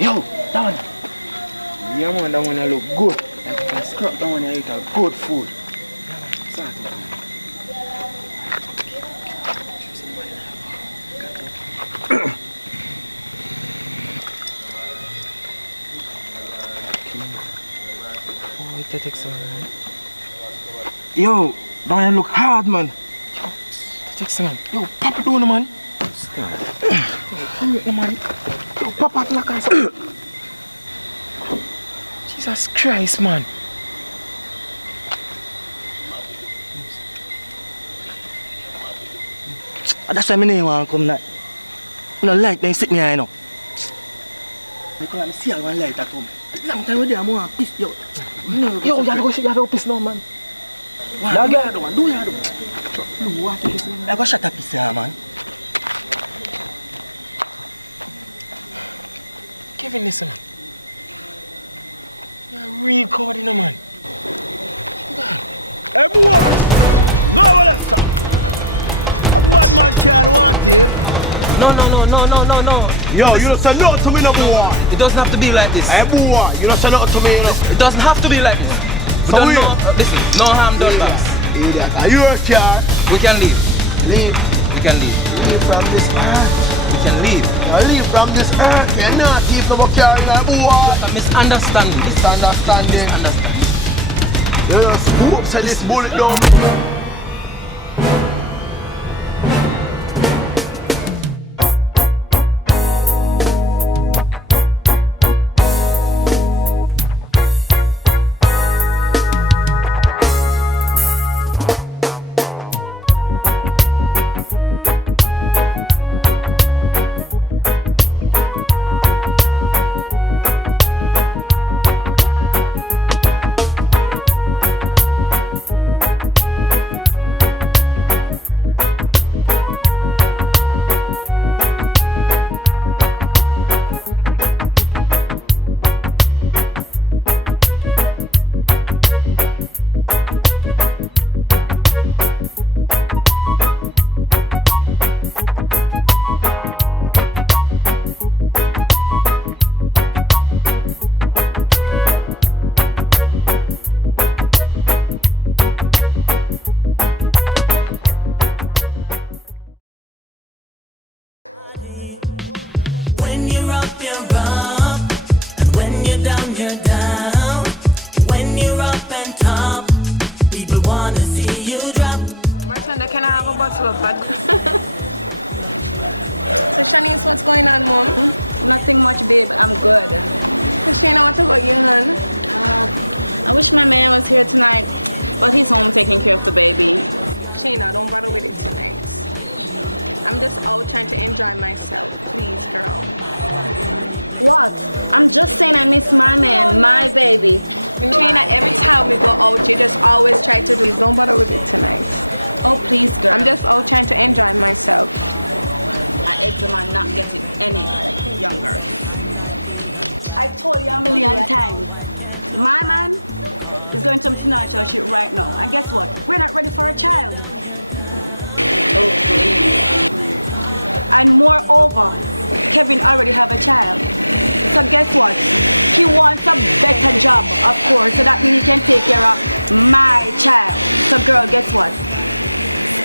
Yo, that one. Yeah, man, that one look good. Like, if I scrap that one, I eat a good food. Yeah, man, start it, man. Oh, it takes some, man. Yo, that one look hard, man. Yo, it takes some, man. Yo, pop it down, man. Start. Yo, hurry up, man. Yo, pop it like I said. Jesus Christ, man. That's why I didn't want to come now. I don't like them sit me here, you know. Because I see one light at home. Long time with them, I'm going to piss you. Yo, you have to go piss now, man. Do you do? Look, water this in. I go shut up piss here, man. Kevin, listen, man. You're real coward, you know, man. Hey, boy! Go over there, sir. A bad man can't want it. No. Yo, you don't say nothing to me, no boy. It doesn't have to be like this. Hey, boy, you don't say nothing to me, you know. It doesn't have to be like this. We don't know. Listen, no harm done, boss. Idiot, are you a car? We can leave. Leave. We can leave. Leave from this earth. We can leave. You leave from this earth. You're not keep no car in a boy. It's a misunderstanding. Misunderstanding. You just hope say this bullet down. Can I have a bottle of vodka? So Shanice, what's going on, Mom? Nothing much, babe. I'm good. So Shana, what about you, hon? I wish my man was here tonight, but he's home taking care of the baby. Shana, don't bother with it tonight. I'm just out trying to enjoy myself. Please, girl. What? I'm just saying I miss my man, my baby. Shana, every time we go out, you just always try to do this. Don't bother with it tonight. Oh, please, girl. I'm just out trying to enjoy myself. My eczema are not getting any younger. I told you a million times. My man is going to financial shit right now. And guess what? We're not ready for a child. Oh, please. And moreover, Kevin already have a child. So guess what? He wants a better job, of course, so that means he can take care of my child. So girl, guess what?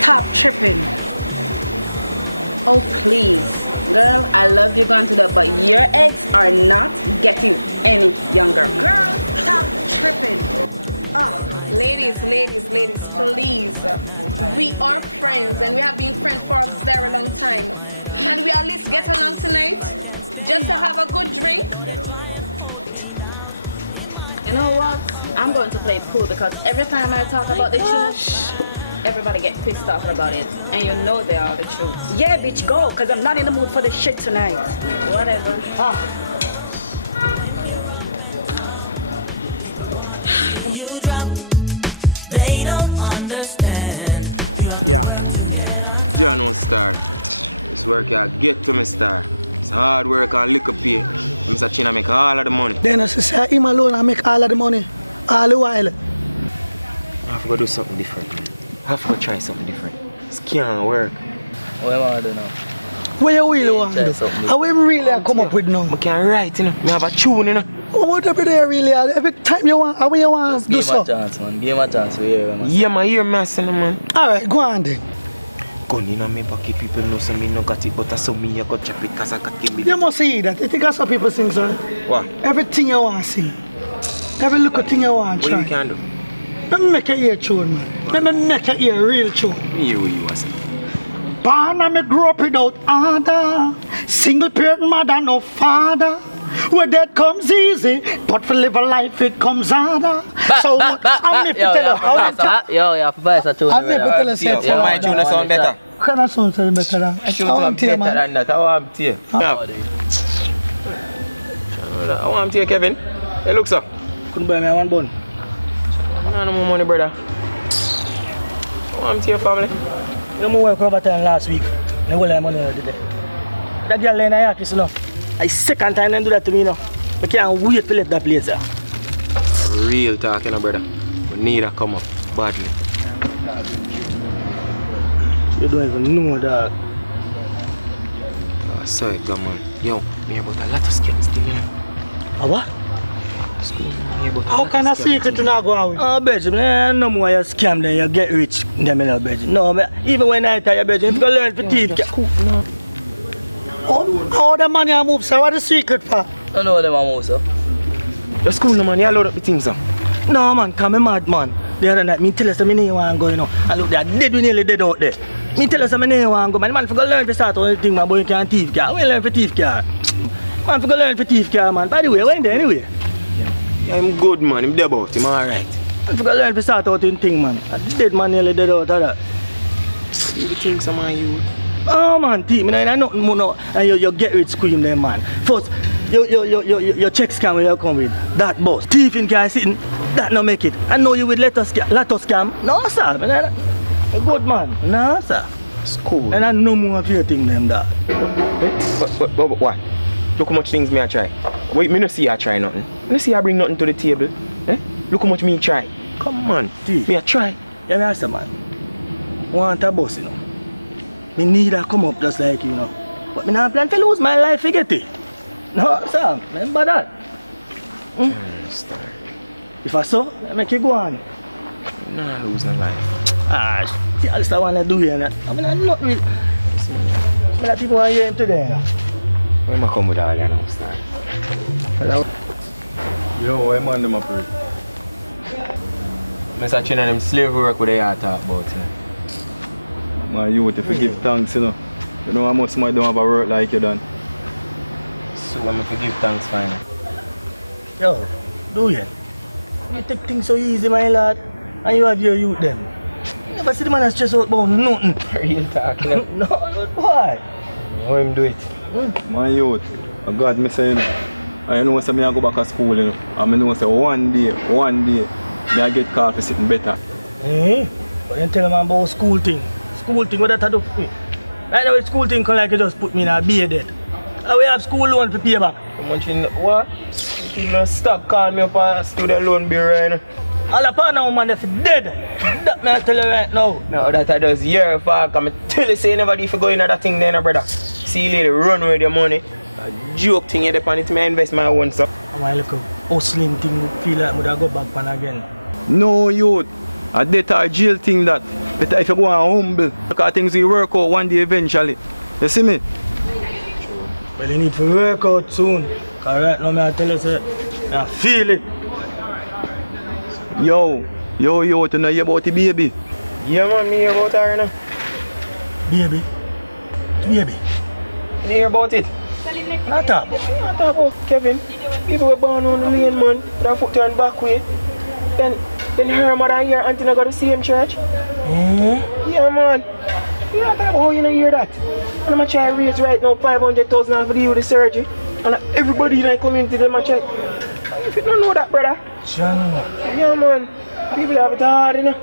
Stop tripping. Oh please, girl, I love you going to that, but your eggs are not getting any younger. Girl, stop tripping. Ladies, please. We are friends and we have been friends for a very long time. And we at least get along tonight just to have a good drink. You know what? I'm going to play pool because every time I talk about the truth, everybody get pissed off about it. And you know they are the truth. Yeah, bitch, go, because I'm not in the mood for this shit tonight. Whatever. Yeah. John no star. This work I get to me star. It's hard work and liquor pay. Mr. China make all of the money. Then I say him alone and make all of the money. All the while. I have to go do something different. I have to go try something different. It can't work. What am I do now? Where you really want to do? How we really come up with now? I can write, you know. I have a tune, you know. What every day really? Every time you want, how you want to do so? Give him a chance, man. Give him a chance. Yeah, my ear messing, man. Alright, go on then. Gun in on me pocket, people know some me no got it, but I saw me I got chop it because I got give me. You must see that. You think that's what people sing, sir? What? Everything you want to sing. Every little thing you want to What try. you can do? Let me make your ear tune, man. Let me make your ear real tune. Me hear what you want to say. Born and me grow up without other. Single parent mother, no father. Where that comes easy, but for live a life it comes harder. So I'm me to tell you how it Yo, yeah, for buy a tune. I'm me to tell you say Yeah, my tune sound better. Can I sound better than? I tune sound better than that. I want to I want to Kevin. Hey, look, sir. Couldn't buy me one bun. No more money, brother. I want to your family. You know, work overtime last week. I will have money today. That girl in the office, you know. I second time they do that to me, you know. I can't wait to leave that place, sir. Real talk, you know, brother. We need to come up badly. You don't even know that. I saw it, go, man. Yo, me about a lot of scams thing, you know. A what? School, me about a How lot can I of see it scams to not go out? Oh, Benjamin, no more you scam then you get rich. Them in Benjamin. No, even when I tell you, Benjamin, if you learn for teeth. No. How the money I move, sir? What is the secret for? I don't know them among, sir. Your school, no, man. You load up the things, sir. No, man, come mad, man. The other night, me tell us that I didn't want to go, you know. And look, they are dead, we nearly dead out there. Me tell us that I didn't want to go, man. Man, for go learn to start on the thing, man, boy, you can't thief car. We learn for thief car. Man, for go learn for thief car, man. By the way, when there anyway? Yeah, I'm good, man. I'm there about him, alright. Man, for go learn to start out in thing, man. The dead man nearly dead out of that. You the things, man, you. Oh, man, thief, man, I nothing more, no. And you get rich scream there, man. First, your check scam where you come with. That boss. Thief in car sitting, that no make it. I know you would let us scam. No, sir. Man, a good man. No, sir. It's cool. And I know more of your thing than that. But what? Look how much things me I try. Wait, me no see I try nothing. Me no see I bring nothing to the table. Eh? Look how much me try. Come on. Thief. Me I try. Yeah, me answer, man. Want a boss, you know. Me need to come up just like you, you know. But me not plan to lose my life, forget it. No, sir. Remember that. If I saw, I make you go on. Nah, lose no life. Ah, see, all I want to do here. I mean, I'm not really. I mean, people want to hear him today. Where am I come with all you now, star? Yo, why man them up here? Mr. Chin and them slave work with they are talk about, you know. Man, youth, if you give thanks, you know. You know how much somebody don't have a work like you done. So I'm going to give thanks for you. Yo, do you? You take things so easy, my lad. And you have your youth them. You never see the man that stress out about nothing. Real talk, you know. No, why? How him do it? My youth, God me say, you know. And you know say me I go back to school, you know. And I know say one day, me I get called for sitting better. But then tell them about school thing. School thing, what that do for me? Right now, the school thing come like you just put me in a beer debt. And we have school loan to pay back. How much in what? You don't stop calling me up a student loan bill right now. All the partner woman if dead. That me I tell you right now. No, that I does year fuck. I'm tell you say nobody if you go in that thing there, brother. See you later, run with your money. A joke thing you depend it, me invest my own stuff. I want to look at hustling thing, feel like I go back pan again. No youth, a debt or jail thing that. Better if you go and humble. Because things will work out one day eventually. You see me? Well, you need to work out soon. Cause right now, I tell you, say, I feel it. Yo, you know about the baby? Yeah man, me hear about her now. Baby? Baby? You hear about it? Not talk about. Not talk about Kevin. People were born on the lane, man. Their foot turned back way. Then her mother and your auntie not go to the same church. Yeah, man. You not talk about how you don't hear that. And I'm going to try to raise right now 500,000 for the surgery. And everybody in the community, them a try. If you don't know that, brother. Yeah, man. People have it hard, you know.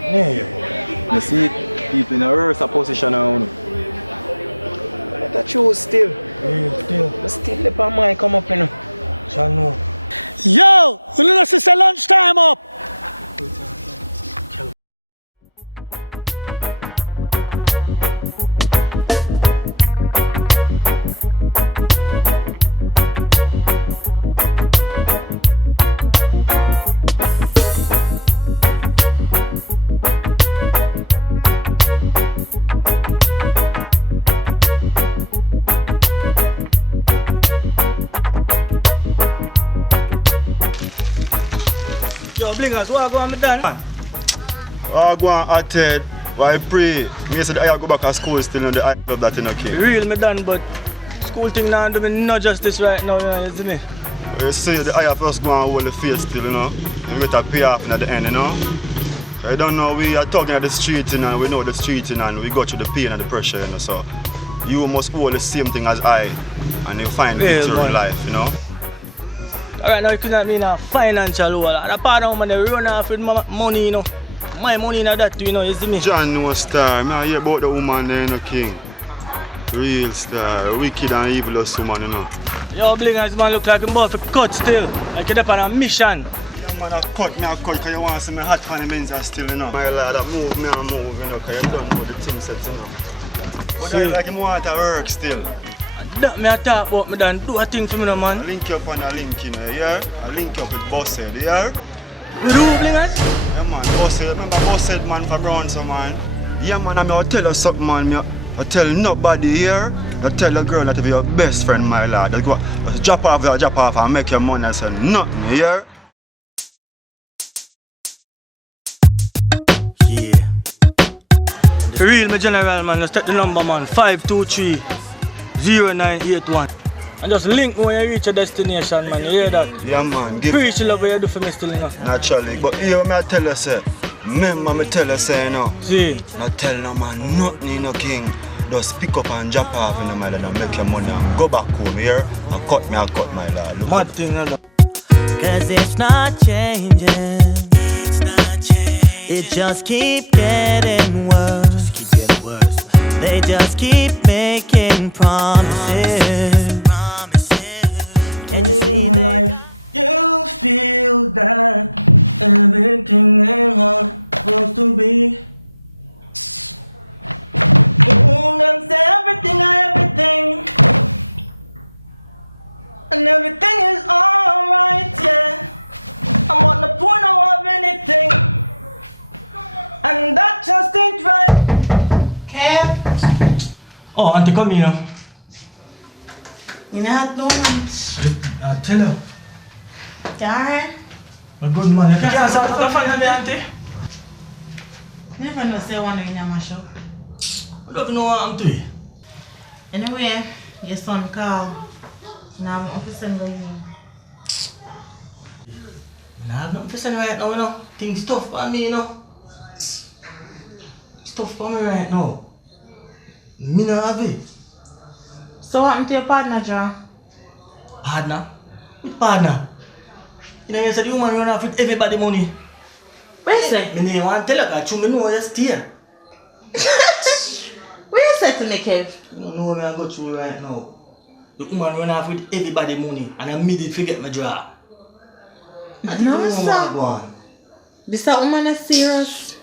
Yeah. You see people in a worse position now. That choose still. Yeah, still. But still, the pan might come up, you know. Chano. Yo! We need to see lunchtime up! Blingers, what go on me done? I go on attend, I pray. Me said I go back to school still and I love that in okay. Real me done, but school thing now do me no justice right now, you see me? You see, the I first go and hold the face still, you know. You get a payoff at the end, you know. I don't know, we are talking at the street, you know, and we know the street, you know, and we go through the pain and the pressure, you know, so you must hold the same thing as I, and you find victory in life, you know. Alright, now you cannot mean a financial role. And a part of man, they run off with money, you know. My money in that too, you know, you see me? John no star, I hear about the woman there, you know, king. Real star, wicked and evilous woman, you know. Yo, Blingers, man, look like him about to cut still. Like you're on a mission. Yeah, man, I cut, because you want to see me hot for the men's still, you know. My lad, I move, me and move, you know, because you don't know the things that, you know. But I like him want to work still. That me a talk about me done do a thing for me, no, man. I link you up on a link, you know, yeah? I link you up with Bosshead, yeah? You do, Blingers? Yeah, man, Bosshead, remember Bosshead, man, from Brownson, man? Yeah, man, I'll tell you something, man. I tell nobody here. I tell a girl that to be your best friend, my lad. Just drop off and make your money and say nothing, you hear? Yeah. For real, my general, man, just take the number, man. 523-0981. And just link me when you reach your destination, man. You hear that? Yeah, man. Preach the love what you do for me still, you know. Naturally. But here, I tell you, say, remember me tell you, say, you know. See? Not tell no man nothing, you know, king. Just pick up and drop off, you know, my lad, and make your money and go back home here and cut my lad. Look mad thing, you know. Cause it's not changing. It just keep getting worse. They just keep making promises. In life, you feel that everything ain't how it's supposed to be. That's everything, everything. And everything is alright, yeah. I'm on the point of anything. And that just ain't right. Kev, Oh, Auntie, come here. you not doing much. I tell you. Alright? A good man. You can't start to find me, Auntie. Never know say one in your mash up. I don't know what I'm doing. Anyway, your son called. Now I'm up to send you. I have nothing to say right now, you know. Things tough for me, you know. It's tough for me right now. Me not have it. So what happened to your partner, John? Partner? With partner? You know, you said the woman run off with everybody money. Where you say? Me didn't want to tell you, because you know you stay. Where you say to me, Kev? You don't know what I go through right now. The woman run off with everybody money, and I made it forget my draw. No, sir. This woman is serious.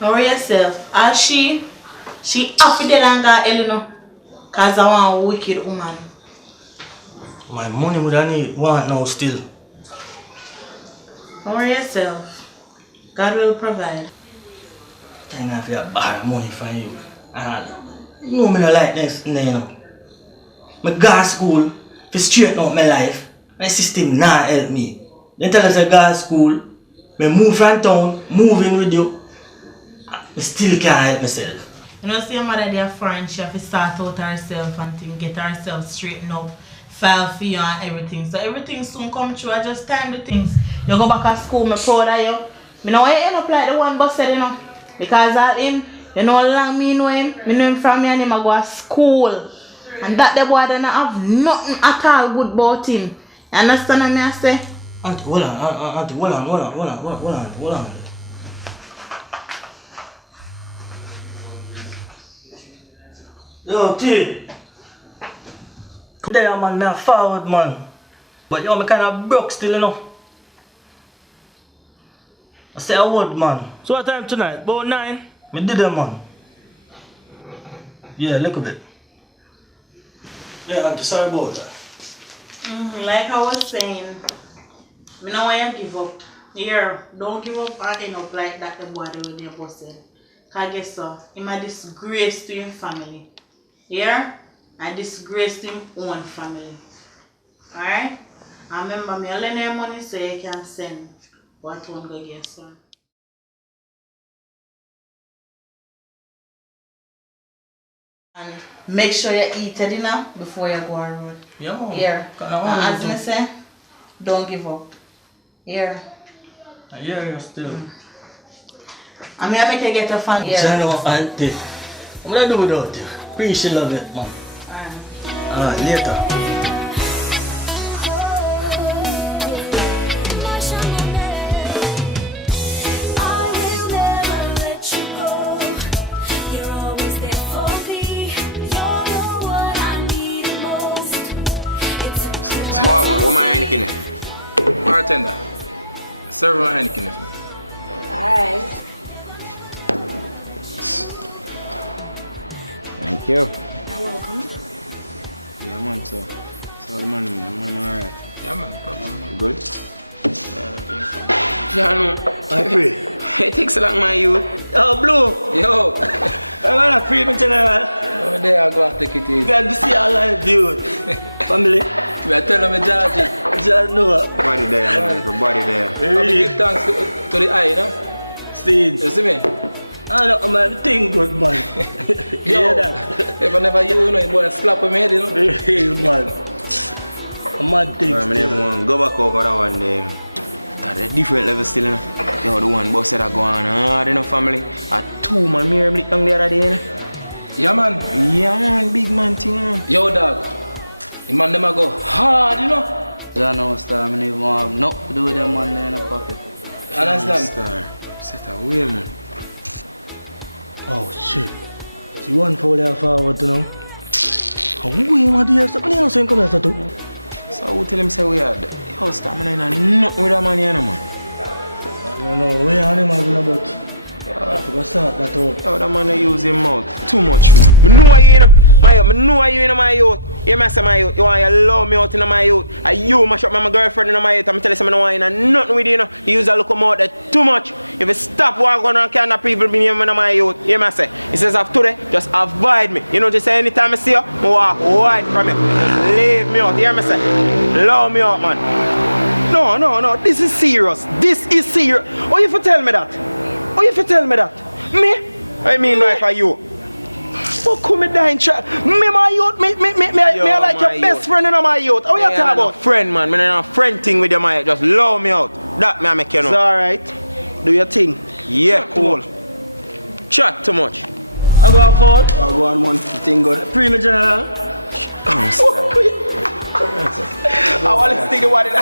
Hurry yourself. As she happy the longer, Eleanor. Because I want a wicked woman. My money would I need want now still. Hurry yourself. God will provide. Thank God for that borrow money from you. And you know me not like this, you know. I go to school to straighten out my life. My system not help me. Then tell us I go to school, I move from town, move in with you. I still can't help myself. You know, see your mother there foreign, she have to start out herself and thing, get herself straightened up, file for you and everything. So everything soon come true. I just time the things. You go back to school, I'm proud of you. I know I end up like the one boss said, you know. Because of him, you know how long me know him from me and him I go to school. And that the boy don't have nothing at all good about him. You understand what I say? Auntie, hold on. Yo, T. There, man, me a forward, man. But yo, me kind of broke still, you know. I say a word, man. So what time tonight? About 9? Me did it, man. Yeah, look a bit. Yeah, Auntie, sorry about that. Like I was saying, I know why you give up. Here, don't give up and end up like that the boy with your boss said. Because guess so, him a disgrace to your family. Here, I disgrace to him own family. Alright? I remember me lend your money so you can send. What one go get, son? And make sure you eat your dinner before you go on road. Yeah. Here. As I say, don't give up. Here. Yeah, you're still. I'm gonna make you get a fan. Here. Jano, auntie. I'm gonna do without you. Appreciate love it, man. Alright, later. What my Heineken is? Bartender, serve my Heineken. Alright. Thank you. You're welcome. Yeah, man, so the money, man, I'm alright. Yeah, man, no problem. You good? Yeah, no. I pray. It takes a long, man, you. Oh, Blue. Yo. I'm gonna pray, my general. Over there, I go and take it easy. Glad to see our live youth. Family. I tell them, Georgie. Just know. Body there, man. Everybody there. I give thanks to the eye, you know? Steve. You see me? I know, man. Think good, man. You hear that? If I never you know, you boy slap on my head, you know? Hey, man. A mad thing. I never want to go back over that one there. That's a different level still, you know? Yo, the one boss said I go on hard, you know, family. At 2, man, me remember down the other day, you know? Yeah, man. Yeah, man, big man thing, man. Yo, dog. The man, them a go hard, you know? Yeah, no, star. I don't even have nothing to do with them man there in the pocket. Understand? Star. Set away, man. Oh, shit. So you want for there forward, you know? How you want to do something else when you come here, too? So who tell him say we are? Yo, star, man, I know nothing with that man here, no, man. I don't know where I'm about. I have to go sort that out. Yo, that man use his mouth too much, man. I know you, know. My youth, I know you in my youth. You mess my youth. You want to love me out in my youth. And you mash up my girlfriend in my youth. I'm telling you, I don't want you nothing with you, know. You use a look mouth there too much. If you stop walking around kind of people being in my youth, you must say. He says, after today, just avoid me. You know, just say anytime I see you, I walk wide from you. Just leave me out. You hear me say? Love me out, man. No. This is serious. This is serious. How you for tell me that? How you for tell me that? Me? I mean, right for you. Fuck come me dying chat. Me my youth, me like your best friend in my youth. How you talking about? Friend, man. Me not a friend thing with your man. Just love me out. That me I make you know. It's alright. Do your thing. Yeah, cool. Chat too much. I go and fall. I go on one thing good. Pre-me general. I want to stick about it.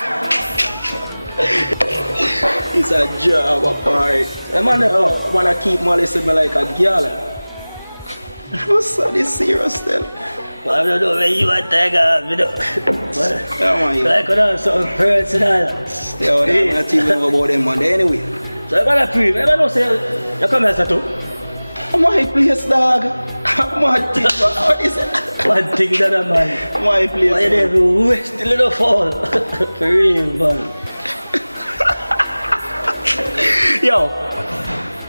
It's a job apart. The man that wanna keep molesting me like a girl. What's this serious still? I don't know when you want to take off, you know. Come on, you. Like on something personal. Stay out there, I'm not even about them man there anyway. So I'm gonna pre. I don't say you come here, too. My place, dog. My thing, what is it? One thing that a man. My place. Why you never waste a little fall? For real, man. Yo,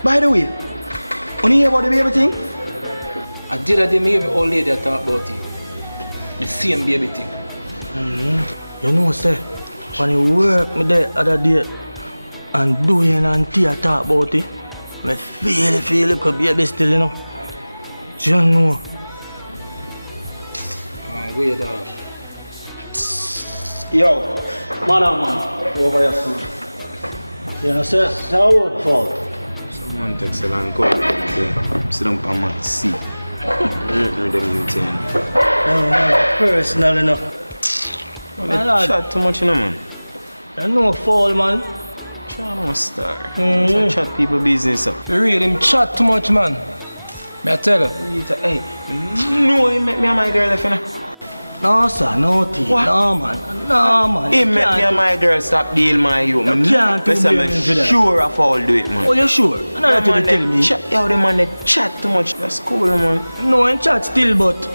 by the way, when you hear about the baby thing? I did a day me hear my old lady talk about it. The same baby thing. You know, sir, when you work me the other day and doing and Tia talk about it, I feel it could be a bit still, you know. You know. Weird dog. Yo, man, over your son. You know, sir, it's our own fault. Someone takes a long call. Sit down on my seat. With them you No, personal enough. Man, chat too much, you know, man. You know, fall, man. Try no star. So chat people business up. For real, him chat too much, man. Me I tell you. Hey, no, he make me and my girl left, you know. No, sir, no tea. What? No, man. He make me and my girl stop deal my you. You can't do I'm sure of all do it, man. Oh, you sure? The Not man to tell me. Yo, the man they chat too much. That's cool, man. No, in chat still, but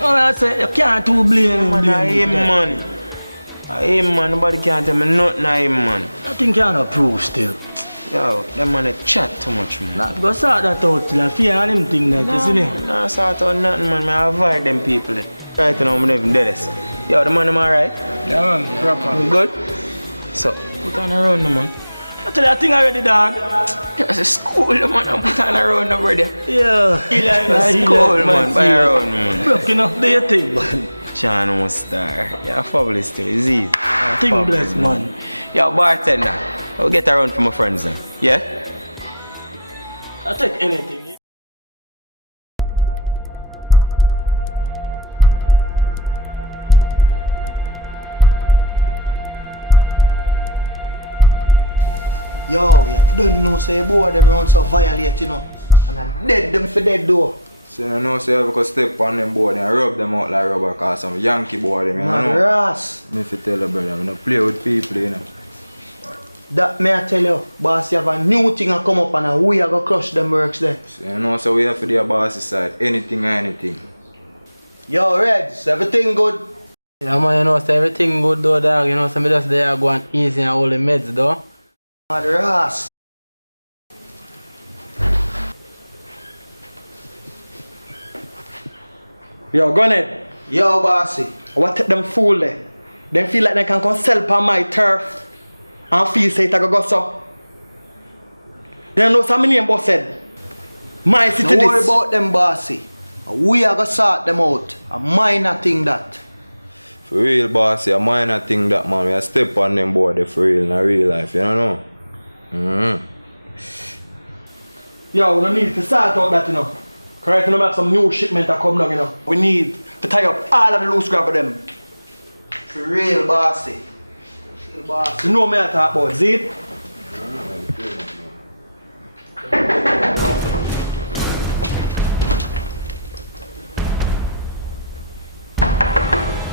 I say you can't too blame him. I him, man. I him, man. Nobody can't tell me nothing I him, man. Nothing can approve still. Yo, that man they chat too much, man. Not go sort that out till I fear on him thing that, you see me? No, sort out nothing, man. I avoid them people. Right now, I'm not even dead. Yo, the man, am alright? Yeah, man. Proper. You good? So, put on around, no, man. I tell you a thing already, dog. It's a school, man. I'm put on around over there. Yeah. It's school, man. By around, man. Broke, you know, do your thing, man. Sean Star. You're a fabulous too, is it? Thing bless, man. Yo, bartender. I'll get around for my friends then. Yeah? I'll take anything. Yo, you don't know say boy them round so violate, you know. And I dead them for dead though. So you know say you could step on them board and rub them out like rubber cause some Yankee boy them, you know. Ras. Me fi tell you brother, I don't play with people, you know. That may I tell you, boss, you have a new thing a come up and we are gonna crush them works there. So you know so we have to do a boss's side, anything or anything. Yo, Reds, everything good? Yeah, man, you know, so everything good though, dog. You know, so me just there going easy and all the meds though. Ras. Yo, go ahead. Yo, bossy. What take them fool there? Them feel like they can come sell on my turf and feel say it a go so. You know some name boss said. My city Don't worry this. about them, bossy. We are gonna sort them out. A minor thing that. For real boss, a minor thing that man, we a step on them board there for real in real life, you know? Yo, we need to sort out that, you know. Correct, we have some new shipment that come down, you know. We need to tie up all of the loose grab of them. For real, bossy. Real bossy. You know me I talk about, see it?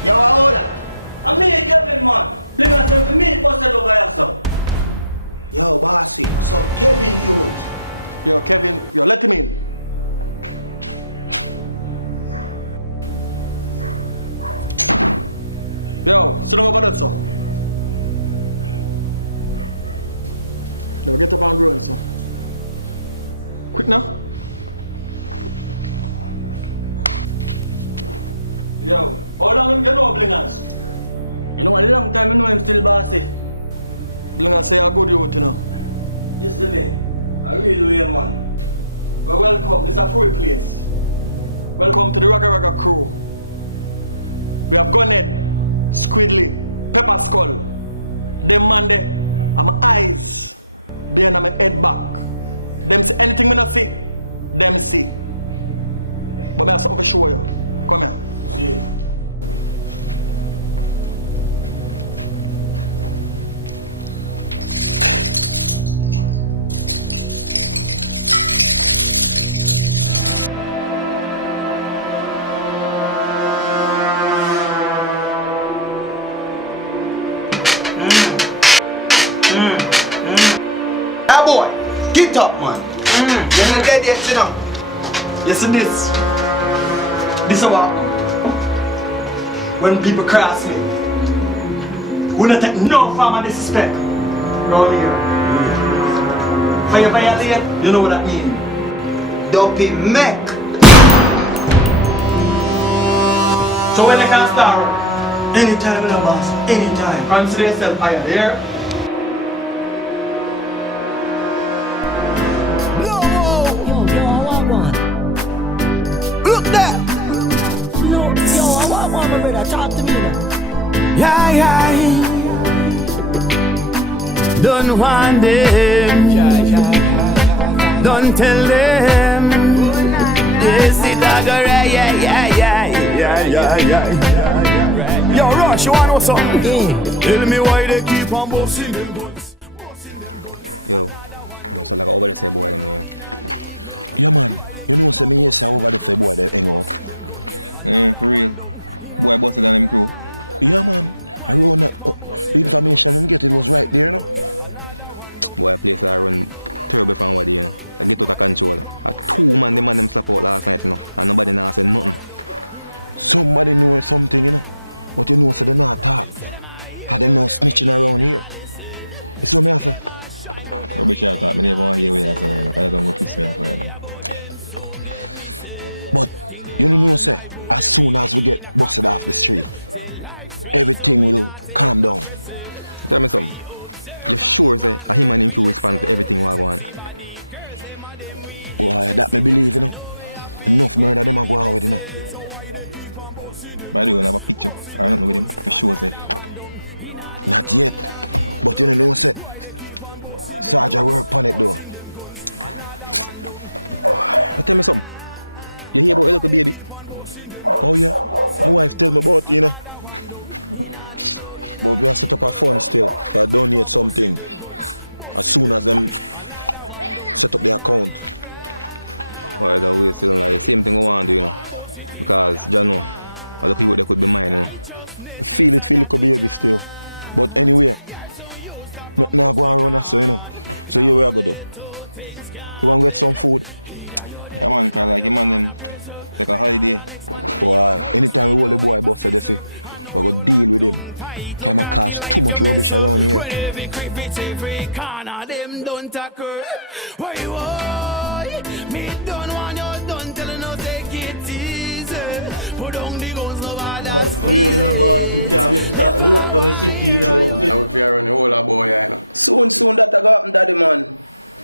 Yo, how that? I'm me, Kevin, man. Bring yourself to me, busted over here, son. Yo, bossy. So Kevin youth. Yo, Kevin, yo, let him in. Yo, sit down over there, son. Now get up and grow, son. Quick now. Yo, how long you know Blingers? You know, a long time I know him still bossy. Blingers say a good youth, you know. You see me? A real way, man. Well, welcome, this is a free place. Welcome to the Ragga Ragga crew. We have Gunhead, Squidly, Pepper Skull. Them man there, and my eyes behind my head back. Them see anything me not see, them see. But I have something to show you. Come here. See. That boy, get up, man. You're not dead yet, you know. You see this? This is what when people cross me. We don't take no form of disrespect. No here. When you violate, you know what that means. Dopey Mac. So when you can start, anytime, little boss, anytime. Consider yourself higher there. Look there. Yo, I want my brother, talk to me. Yeah. Don't want them. Don't tell them. Yes, it a go right. Yeah. Yo, Rush, you want to know something? Tell me why they keep on bossing guns. Yo, so like over the say boy them there. Yeah, man. You know, say me yes over the say boy they hang out. For real. Boy busted on them crew. Yeah, man. Around the information we get, it was right there, no? Boy, a place I run terrible from what you know. I get out of control. A 2 man, the man them slap out last night, you know. And nobody now say nothing. Somebody know something, you know. But you know, say they not talk. Cause they no snitching around here. You see what I say? Rubbish I thought, I never want to hear what you say, because I don't go piss me off right now. But you know, say, as soon as we get busted off the street, everything will calm down. Tell me something. You sure say him and him crew respond to everything we go on? Boy, that me believe, you know. Enough murder them a go on with, you know. By the way, I have a picture or nothing with him. You sure say? Not yet. But you know say Sergeant work on it though. But tell me something. You hear about your little baby? Oh yeah. My wife tell me about it, you know. But we have set up a fund still. I donate something as soon as them set up the account. Why that way still like the same thing we want to do, you know. Because you know, I look at what they could be mine, you know. Feel it baby still. But anyway, nothing I go around us, so you know. So here we are go do. You want to get some food? Yeah man, cause like him and them take a holiday. Boy, anytime we hold the boy boss, they say, we go deal with him. Cause I cause too much rubbish around here. We fear on the whole of boy, you know. Soon that I got daddy man.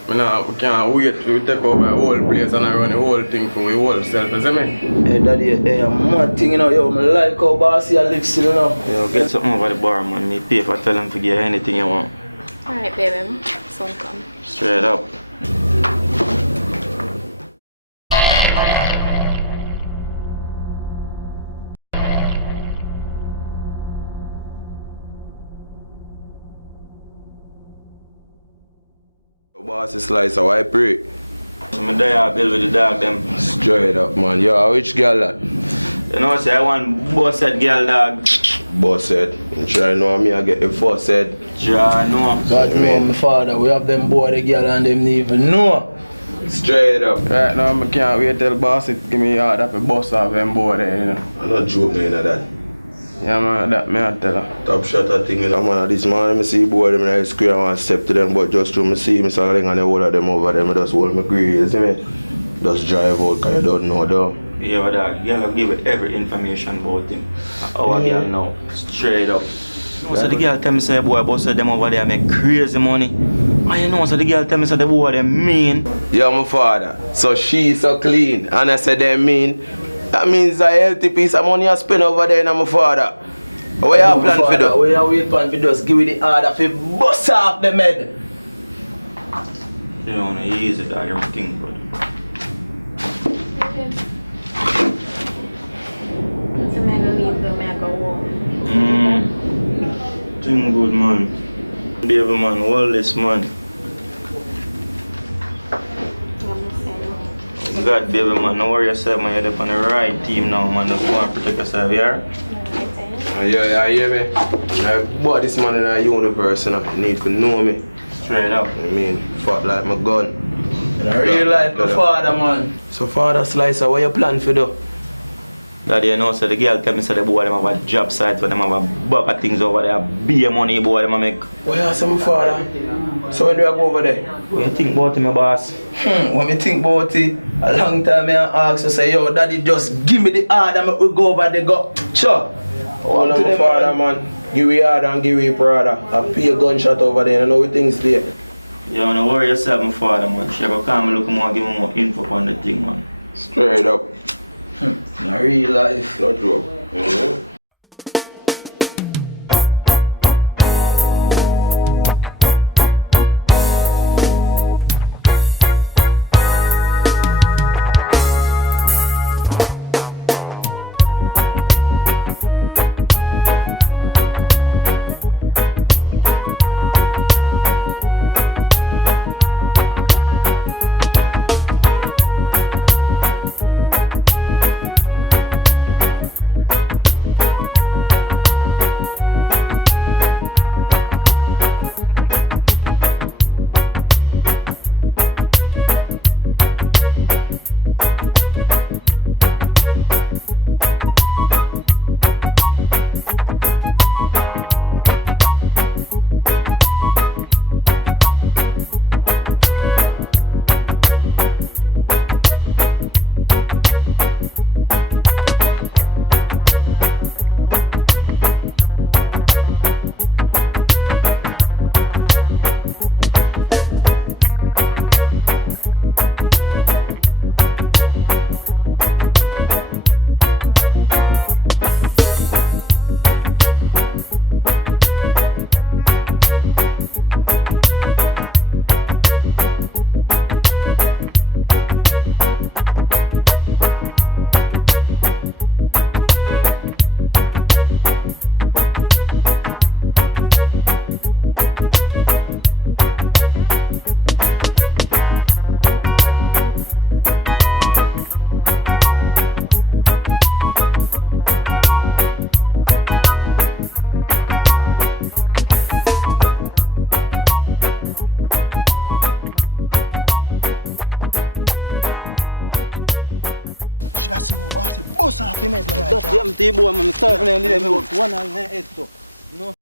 We can't wait to take over the whole place and I run the whole thing for the whole self, you see me? Hey daddy, hey, I'm mad thing, you know, yo, I like how bossy I live still, you know. Yo, get something over the bar, man. Me pay for tell him to get anything you want. Alright, baby. Soon come. Straight up. Boss is Slicer, why pray? So my dad bill with the dog them. Straight up, man. Yo, which girl that? You know, say I want boss head girl dog. Boss head. You try know me, I get the first head. Try know. God know my father, we have them boy the girl and them even know. Straight up. Right now, I can't wait till boss it give me hard up a bus off them boy there, you know. I'm not joking in that. Yeah man, that me I tell her. Top shot of thing, you know, man. This morning I see boy them in the square and I step to them, but just to me see me selling and the whole of them over them, I just hold my grace, you see me? Just drive out, cause you don't know though. Yeah, but dog, girl give it every information about him. Our girl now, straight up. You know, so the girl tell me say boy boss them over there make crazy money. And you know, so the girl tell me say the boy them mean. Yeah, my father. So she so clean, and I said they mean. That means a healthy piece of money I spend over there, my father. What you plan for do? What you wait plan for just give me the order for bust off the head. You know, no easy dog, you're king, brother. So I'm gonna leave them and go home. Thing good man. Baby man, all this man. God, baby man, don't worry yourself, man. You're on the right team now, man. Just go and protect yourself, yeah? Yeah, you hear me? I bought this man in a universe, and I need to know me. Straight up. I mean, fuck like my gun. In real life, my father, man. So, Father Slicer, what you plan for do? Daddy, you know, so the girl tell me so the boy them have a job site, but them have a bag of things over there, beer money boy them make. What you ask my father? So when do I go over there? What you think about him, my boss? When me think about it, a long time I ask you say, yo, daddy just give me the order and we go over there go. Sure. Oh, no, my father, man. Give me order and give me brother. I pay a gunshot over there and all the things there. You don't worry yourself, my father, man. She go come and look more, give me more info on the thing, man. Straight up. In real life. Not joke. bust off him head. That's the empty boy, man. Sorry, man. Didn't even work one on my head, too. No.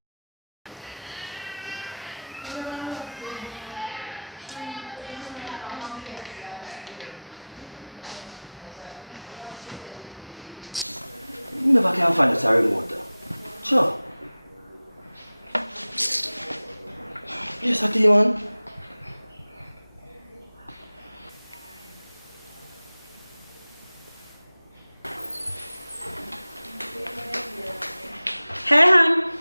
You never can find us a remote. Sure. Yes, I tell you, man. Hey, hon.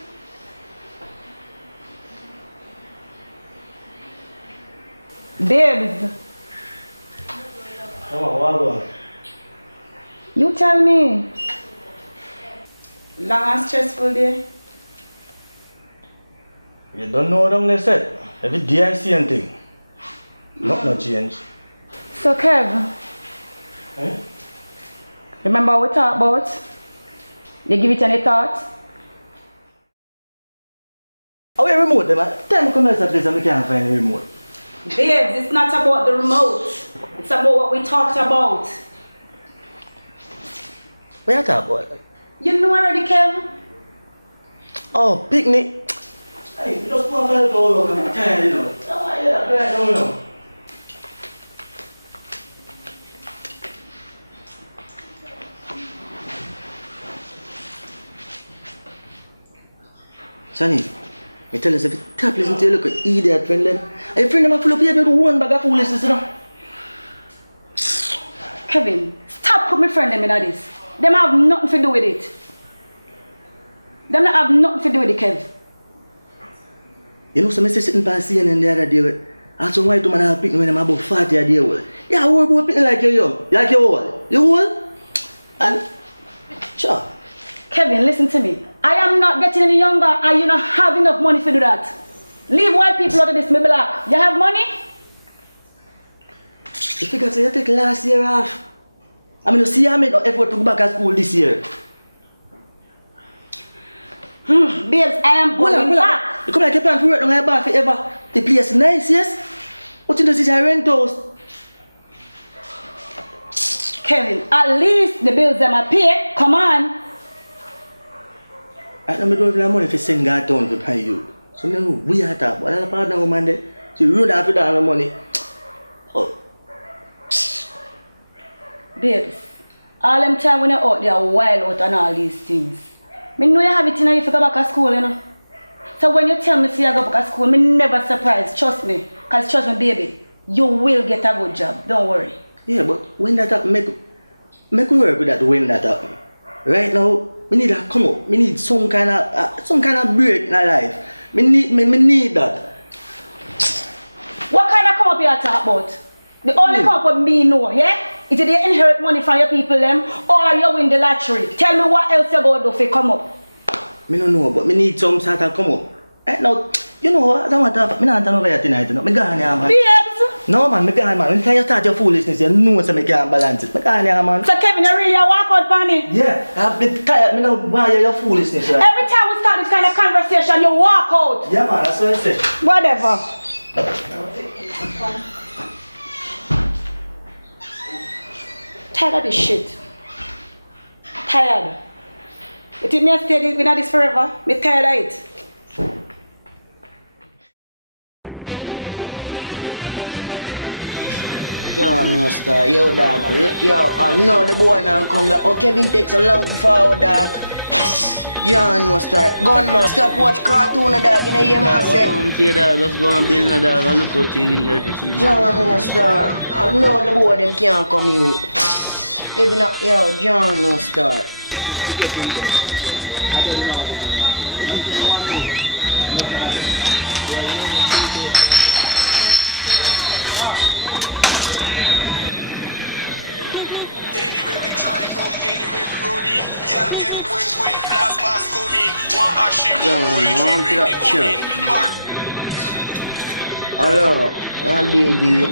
Babes. Come on, what going? You tell me. Long and stressful day. You don't know what I'm gonna say. Every day I see anything. Nothing change. So, Kev. Eh? Remember what we talked about? You give it any thought? How we remote them? Tell me come to this place and we can't find the remote. Babes, it's not about the remote. It's about what we talked about. What you talk about? You know already, Kev? Oh, picnic. Hey, you just go and find it all over. I'm tired, you know. Oh, yeah, right now, you know. Sonny, I tell us if you tap listen to you look at idiot friend them. And your friend them are full of here with one bag of foolishness, you know. Kevin, stop putting my friend them in this. Them have nothing to do with it. Them not have nothing to do with it, Kev. You know, some sitting by CNN the other day. And some white woman have picking when I'm about 40 a day old. Yeah, I work about picking like you're young. Like you're old. You old? And, sure. Kevin, listen to me. I am not getting any younger and you don't have enough money to do that. Leave white people out of this, me black. You have money? You figure so you take last year off. I mean, you see I made no effort to go back to school this year. Babes, I am going back. You come like you plan to work on your bar forever. The place is nice, yes? What you do is your rent house. Kevin, at least the bills them I pay. Come on. Right now, I don't have money to send God down to pay you. So, you know, we are talking about that part of the woman there. So, you don't have to have the money. Oh. Babes, all them time when you're out there wild out and all these things. I know you have it in you if you go back to school, you know. So when you tell me to go back to school, I'm never surprised, trust me. Because trust me, baby, you will get a good job, don't worry. Yeah, but when that happen, make we work with that when that happen. Right now, we need to come up. We need some kind of break in our life. Me need that. What kind of come up you talk about? The only come up with me know, yeah? Is it you inherit money from your people them or you win the lottery? Tell me what else you go do if you come up. Me don't know, but me need some sort of come up. Right now, you know what? I don't want to have, me not over here tonight, you know. Me gone here, man. Babes! No, man, me gone, man. When you start your foolishness, you know so me can't balance it. Me gone here, man. So Kevin, you really walk out for me? Yeah, I've been tired. Me know why your foolishness, right? Every time we start this kind of conversation, you walk out. Yeah, man, that's what I said. Whatever. Tired of this shit. Tired. You think me stay with this forever? Me tired of it. Yo, no star, yo dog, yo, I know the boy now come back. Oh, Kevin takes so long to forward, dog. Yo, no star, gunman, stop watch cartoon, dog, you know your man say. Dog, let's go and build, dog, and look what you win that. Yo, no star, I know the boy them can't come here. Even up, yo, John, no star. Hello, baby.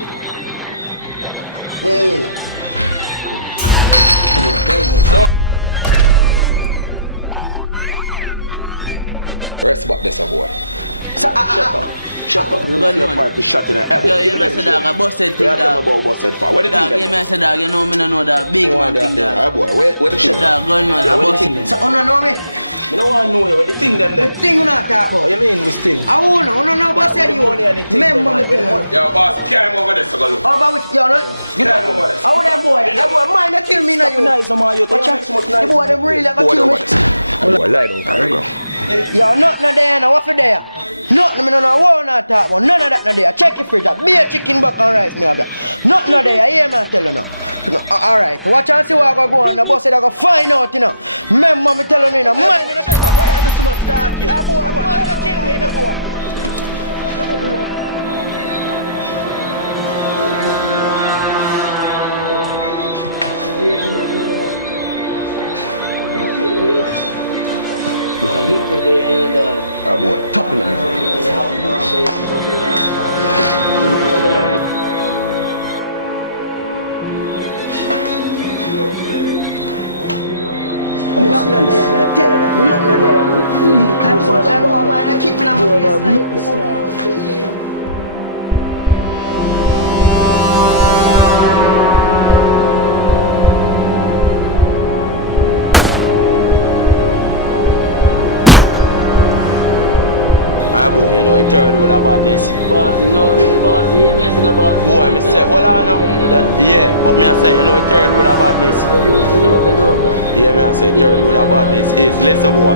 Rest about this, boy. Shut up. Shut up. You don't see a pipe shot in the head. Yo, you must say dog, a busted thing, dog. Busted for. What do you think? Dog, you must say dog, you know me no know that big man thing, dog. Boy, where the shit? Dog, gunman, a busted. So, you don't know me? I don't want to know you, what the thing them there. What thing you not talk about? You mean with thing? I don't know what said you. Remember me tell you. Yo, boss, carry him over there, so go look. How about which, yo, look. Get him over there. How that boy? That boy, mine that kill me now, you. Nice, man, you Watch out. The boy, them really that kill me. Boy, lie down, bro. Yo, nothing there, no, what for there? Nothing, me no know what not talk about. None of that no there. Check your fridge up. Be a chicken back and rice, me have ya. Nothing no there, hear me tell you now. No, alright, watch and see what I go on. The boss said I go find out, you know. Remember me telling you, mind you know. Why you do so much talking? That boy, man, that kill me, the boy. Ah boy, topping her. I'm not there, man. Tell her that. You're not there. That boy, man, keep me on my face. Ah boy, you know he turned with a badness. Boss, you know, boss, you ain't messing about. Boy, me say, hold on now. Yeah, but me I say, you know he turned with a badness. Yeah, me I say, turned with a badness. Is listen boy,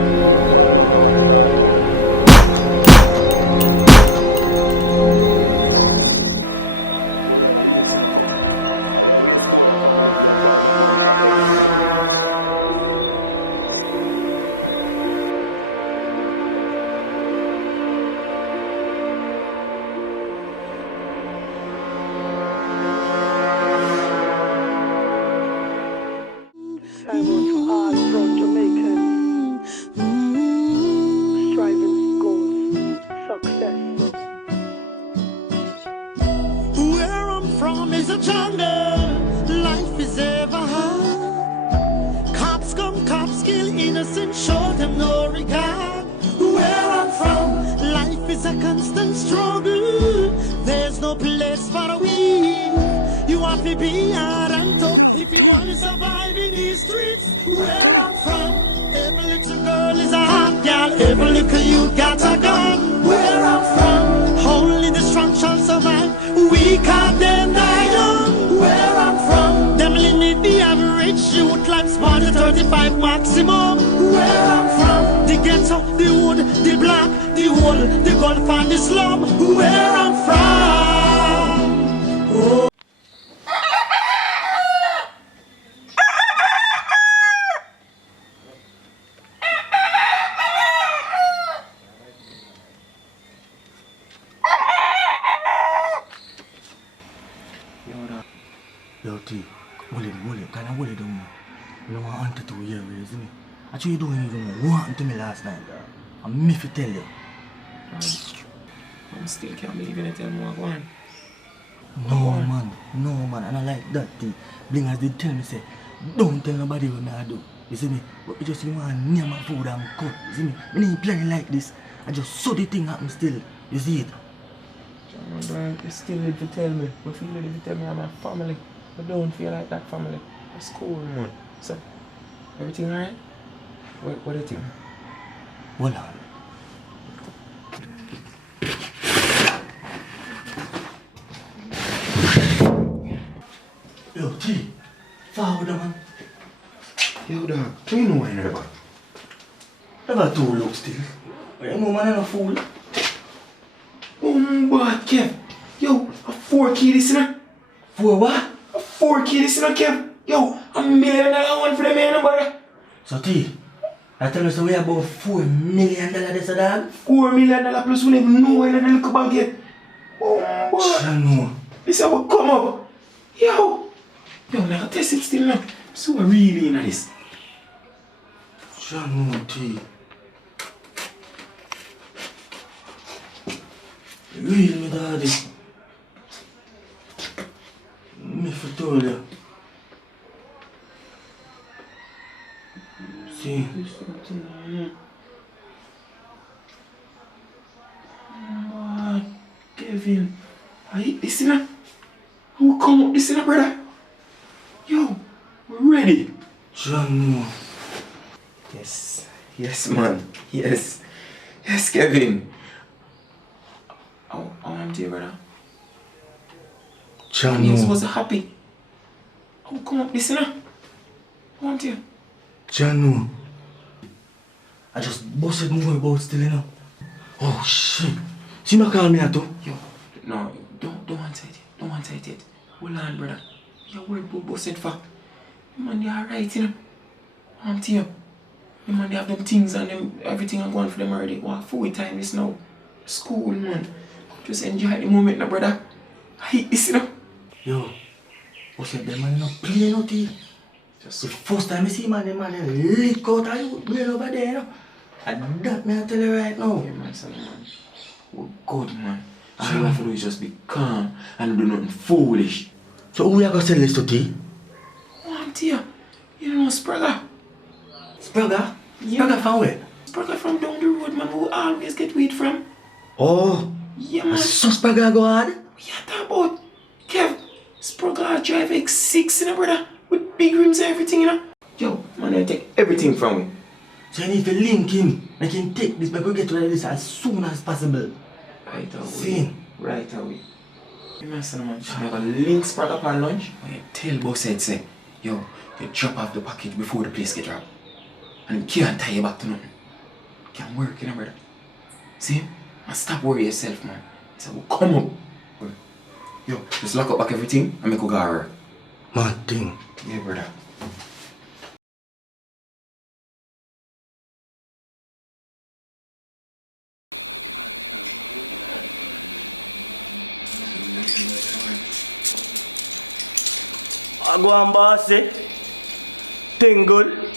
bad man now watch cartoon. Well, we ain't seen a fuck. I'll let waste boy a family if you have 5 man shot everything. Yo, T. Every little you got a gun. Where I'm from, only the strong shall survive. We can't deny them. Where I'm from, them limit the average youth like small to 35 maximum. Where I'm from, the ghetto, the wood, the black, the hole, the gulf and the slum. Where I'm from. Oh. Yo, T, hold it, can I hold it down? You know what auntie 2 years, isn't it? Actually, you don't even know what happened to me last night, girl. I'm me to tell you. I still can't believe you tell me what one. No, man, and I like that thing. Blingers did tell me, say, don't tell nobody what I do. You see me? But you just want to name my food and cut. You see me? I ain't planning like this. I just saw the thing happen still. You see it? You still need to tell me. But you need to tell me I'm my family. I don't feel like that family. It's cool, man. So, everything alright? What do you think? Hold on. Yo, T, forward, man. Yo, dog, what you know anything about? Never too look still. But you know, man, I'm a fool. But Kev, yo, a 4 kid listener. 4 what? A 4 kid listener, Kev. Yo, $1 million one for the man, brother. So T, I tell you so we about $4 million this a dog? $4 million plus we never know where the little bank yet. Oh, boy. I know. This is what come up. Yo, like I test it still now. So we're really in this. I know, T. Real me, daddy. Me for told you. See? feel. I hit this in a. Who come up this in a, brother? Yo, we're ready. John. Yes. Yes, man. Yes. Yes, Kevin. I want you, brother. John. You're supposed to happy. Oh, come up, listen up. I want you. John. I just busted my about still, you know. Oh, shit. She not call me at all? Yo, no, don't answer it. Don't answer it yet. Hold on, brother. You're worried about busted for. Man, you're alright, you know. I want you. Man, they have them things and them, everything I'm going for them already. What full time is now. School, man. Just enjoy the moment now, brother. I hate this, you know. Yo, what's up, them man not play nothing. Just the first time I see man, them man, they lick out of you, brain over there, you know. And that me I tell you right now. Yeah, man, son, man. We're good, man. All you have to do is just be calm and do nothing foolish. So who you gonna sell this to tea? Oh, I'm here. You don't know Spragga? Spragga? Yeah. Spragga from where? Spragga from down the road, man, who always get weed from. Oh. Yeah, man. So Spragga go hard? Yeah, that about. Kev, Spragga drive X6, you know, brother. With big rims and everything, you know. Yo, man, I take everything from me. So you need to link him. I can take this, but we get rid of this as soon as possible. Right away. See? Right away. You know, son, man, I'm gonna link Spragga upon lunch. And you tell boss head, say, yo, you drop off the package before the place get dropped. And you can't tie you back to nothing. Can't work, you know, brother. See? And stop worrying yourself, man. So we'll come up. Yo, just lock up back everything and make a go her. Mad thing. Yeah, brother. I go on, bossy. Thing good?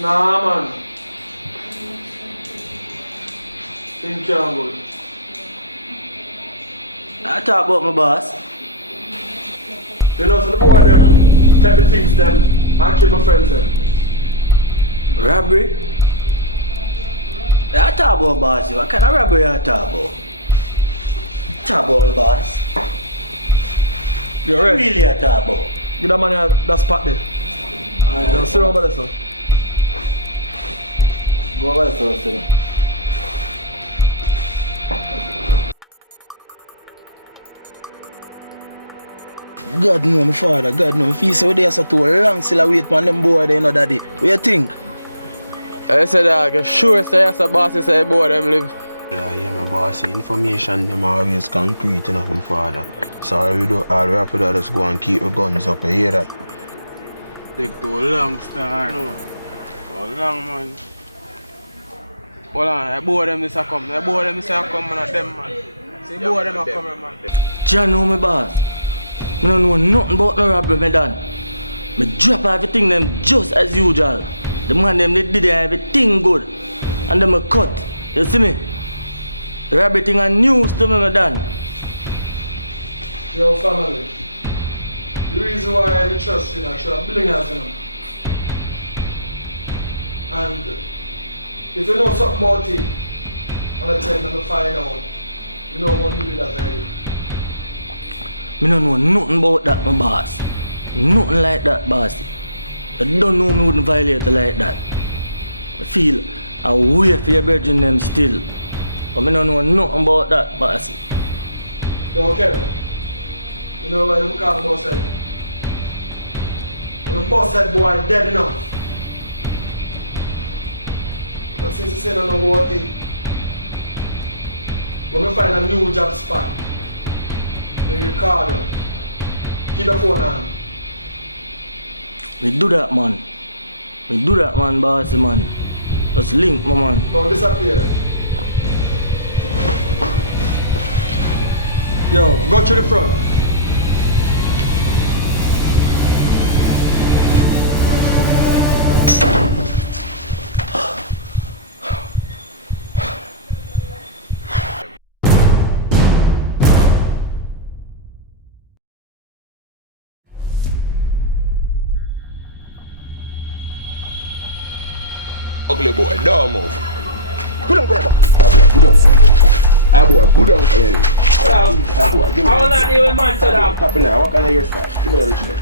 Nah, man. Thing can't good. I talk about my boss. You know, so the boy them take the things them and kill my friends them. Robbery? I talk about boss. What kind of robbery I talk about? Talk about my boss. You're right. Really I talk about? Get that man that spot there. Now sit over there, sir. Go over there, sir. Sit down. God know my father, God know my feel so they are so too long still I wait for them boy they know daddy. What you think? I said dog, sure say yes a boss say boy them live. Yeah, my boss, information them always concrete enough, my father. So all we have to do is go and keep the guns up, you hear that? Take too long, star. No. Too long, man. Hold on, I boy them this a come. I boy them this a come, man, them, man. See, boy them a come, man. John know my boss. I don't know nothing about no robbery me done. Me drop everything them just as usual. The man them they did everything good. And then me cut. You see me? Robbery thing and news to me done. Yo, family. The reason why I trust you is you're billionaires, you know. And if you know something about it, and I tell them to find out, you know what you do that already. Me don't know nothing about that, my boss. Nothing like that, boss. I don't know me wouldn't violate it like that. I feel I wait for your brethren them still. But me don't know nothing about that, boss. Yo, Kevin. You know why them call boss head? When the boss head boy dead enough. But since you say I don't know what it, when we find a new job spot, we call you. Keep the phone on. We do that, man. We do that, man, boss, man. Just link, my man. Don't disappear. Yo, go to the front. Ugly boy, don't move. Good on, Ah boy, good on. I will not deal with man, so dog. Happen now, what kind of your style? Give me that rich there.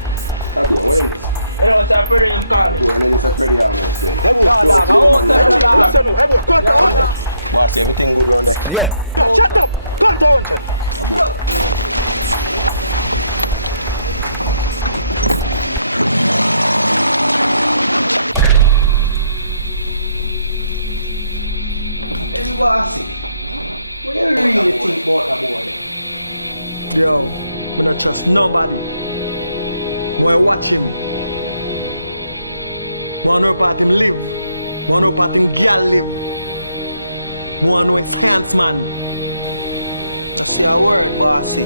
That boy, what is this? You know, it's a pretty him call me. Boy, and then it's a pretty almost there. Hey, boy, dog, I won't tell you, dog. Listen, hey, boy, come on. Boss, everything good around there? Yeah. Yo, shut up. Come on, check. Hey, bossy. What do you really think about that boy? Yo, I don't trust nobody. I watch him. I know part him live. I know part him girl live. I know his hands man. I say a word, bossy.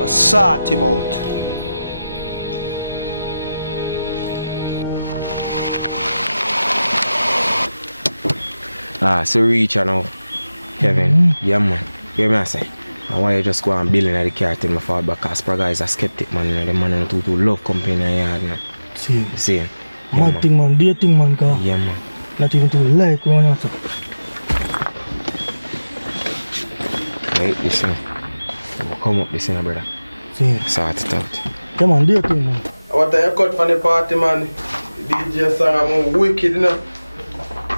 I sort him out. So reach now, Kevin. Yeah, man. Hear me I say. And why you just go and building at the car till my fall back? Cause Praga is a skeptic, man. You know, the man and too love company in the yard, man. See? Yeah, Mad thing, man. Dear thing, man. Car. Yeah, man. Not even to like one answer. Wait, listen. We'll come up, listen, brother. See? Sort it out. Yeah, man. Dear thing, man. What are you cut from the party, man? DJ song, I'm wicked, you know.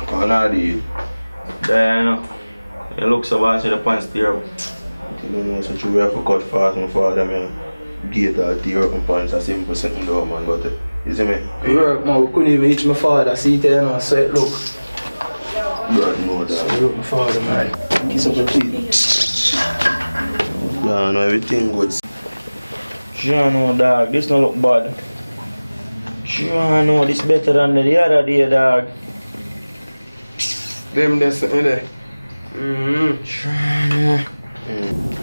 Oh, no, dude. There, you know. You look so bad, the pants tear up. You don't know, such a way for cut fast and for them, you know. Gate or tear up and pants, a simple something though, man, but you see me? We work, man, we couldn't even reach my father, see it, you know, so it look. God know that. So look my father, man. Kiss up your teeth. Yeah, no, everything good. Sure, no, dog, this don't look bad. Sure, no, this better than the other day, dog. Them there's something there. Sure, no.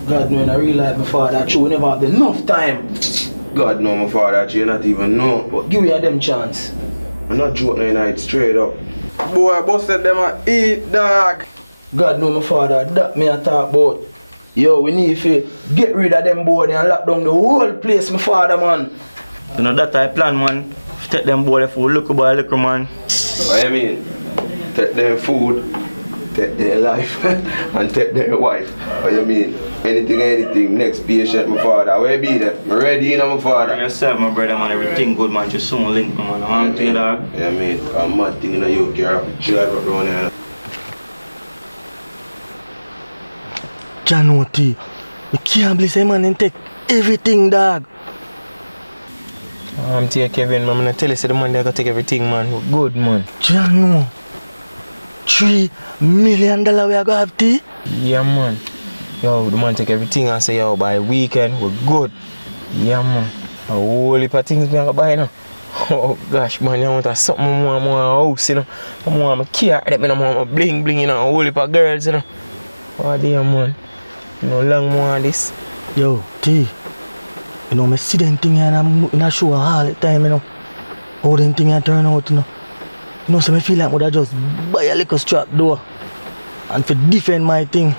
God knows, I realize my father, true, we never have enough time. God know my father, you not even know. But give me a them chance. I'm not joking night straight up. Boy, busted them and eat, dog. God know my father, that me I talk about. Yo, we need to get rid of them boys and lock down the whole place, my father, man. You know that I plan, man. Take them boys for look about liquor, man. What you mean? Take their food, take their life, and take their wife. What you mean? Anything, next patient, my father. Where be there? I'm ready, you know, my father. Yourself, my brother, man. Everything good, man. Just soon link me, man. I want to you, dog. Yeah, I mean, I'm mad thing in the UK. I drive around here. Janoti, we can't believe say man and take everything, dog. I'm telling Kevin, man. I'm gonna tell you, say the man they're gonna take everything, man. We're good, man. Jano, $3 million we are gonna have tea? Yeah, man. Yo, the man take everything and say, yo, by weekend, we're good. Yeah, man. A whole heap of things we are gonna buy now. Oh, gosh, man, I want something more house, you know. I want my car, I want my bling, you know. A whole heap of girls, you know. Oh, damn, man. You know, long more of this. Yo, T. You know, I see them thing and I'm in a show all the time, you know. How them thing I turn out, you know. You know, so I feel like I just buy a little strap door and for defend my thing.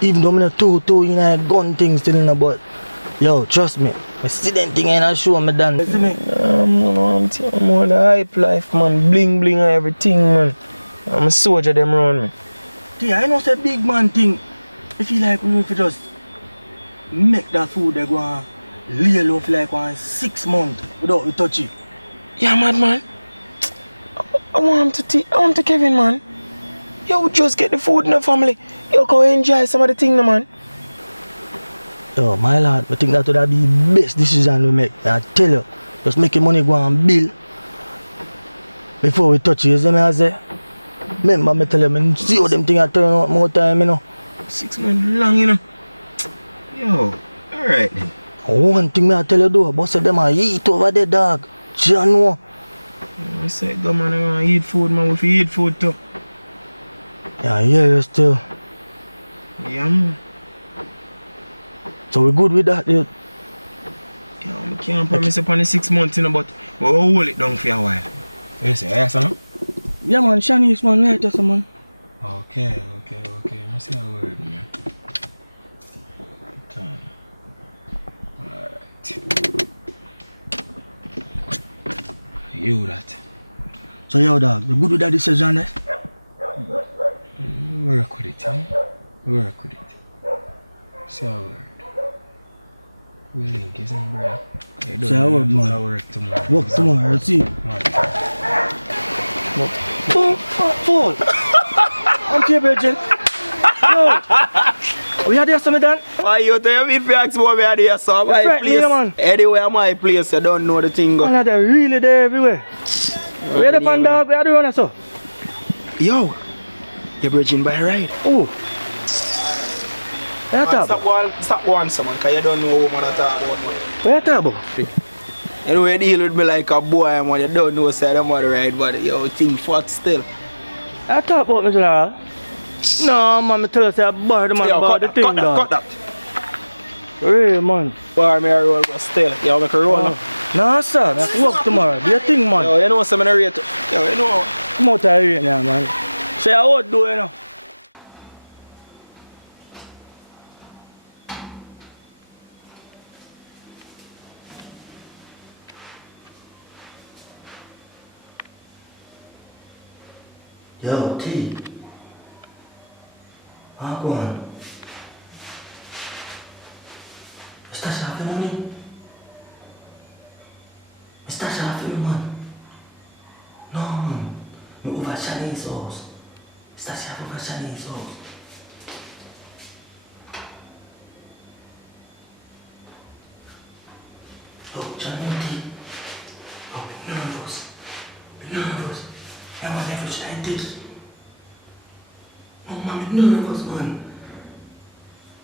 Even though I'm not too, you know, gun thing still in the butt. Yo, trust me. I see them thing and I show me done. You see me? I'm telling you, the hype life, man. Bling and everything, man. I'm a soldier them around me. T, I know it's a big man thing. I feel like we need to just make that food they go and lay low for like 6 months without we touch it. Yeah, man. I want to Kevin, man. Yo, just get the food in the family. You go enjoy some of the things, man. Yo, my lad, I think that would be the best decision we make. I tell you, just making money go and bill before we touch it. You see me, I say? Remember, I tell you, I see how them things are turn out more time, you know. 6 months long, you know. Yo, alright then. One thing I tell you though, boss of them are eat over there, dog. Jano. I say, go man, I want to eat food, man. We eat food too. Yeah, you still. Yeah, man. So we good with that, dude? Yeah, I can't promise upon the 6 months, you know, but we'll hold it down for a while. You say, yes, no? Yeah, man, Shanice, man, right, yes, man. Okay. I see a word, man. Alright. You that. So, yo, dog, you good with that decision, eh? Work with it, eh? Work with it. Say a word. We link, isn't it, brother? You Say a word, man. Work tomorrow. Work tomorrow, see. Phone. I'm here, Virgin. Yo. We are there, something done? Why you tell me if you ask what we are there, so my place. Man. Anywhere my place, you don't know the thing. Man, they're really there everywhere. Where the pan dog? Where are you on, so? Yo, you're bridging by right. Oh. Where you Stop one, someone, because you don't know what man I talk about, man. Where you talk about? Anyway, you deal with me like a boy, man. You don't know say I'm on the right, but yo, think fat still. I talk about me, General. No, man, I tell you, say I bar the man about the thing, dog. Cut that. Real, man. Bar me a roll, but still. Yo, make a roll now. No, sir. That's work tomorrow. Do your thing, man. Yo, you know some in the rate. Yo, you know. Come out of the rate now, man. Say I what do, you know. Yo, T. Go on. Stash half the money. Stash half the man. No, man. Me over Shanice's house. Stash half over Shanice's house. Look, Johnny, oh, be nervous. Be nervous. I want everything I did. Oh, man, I'm nervous, man.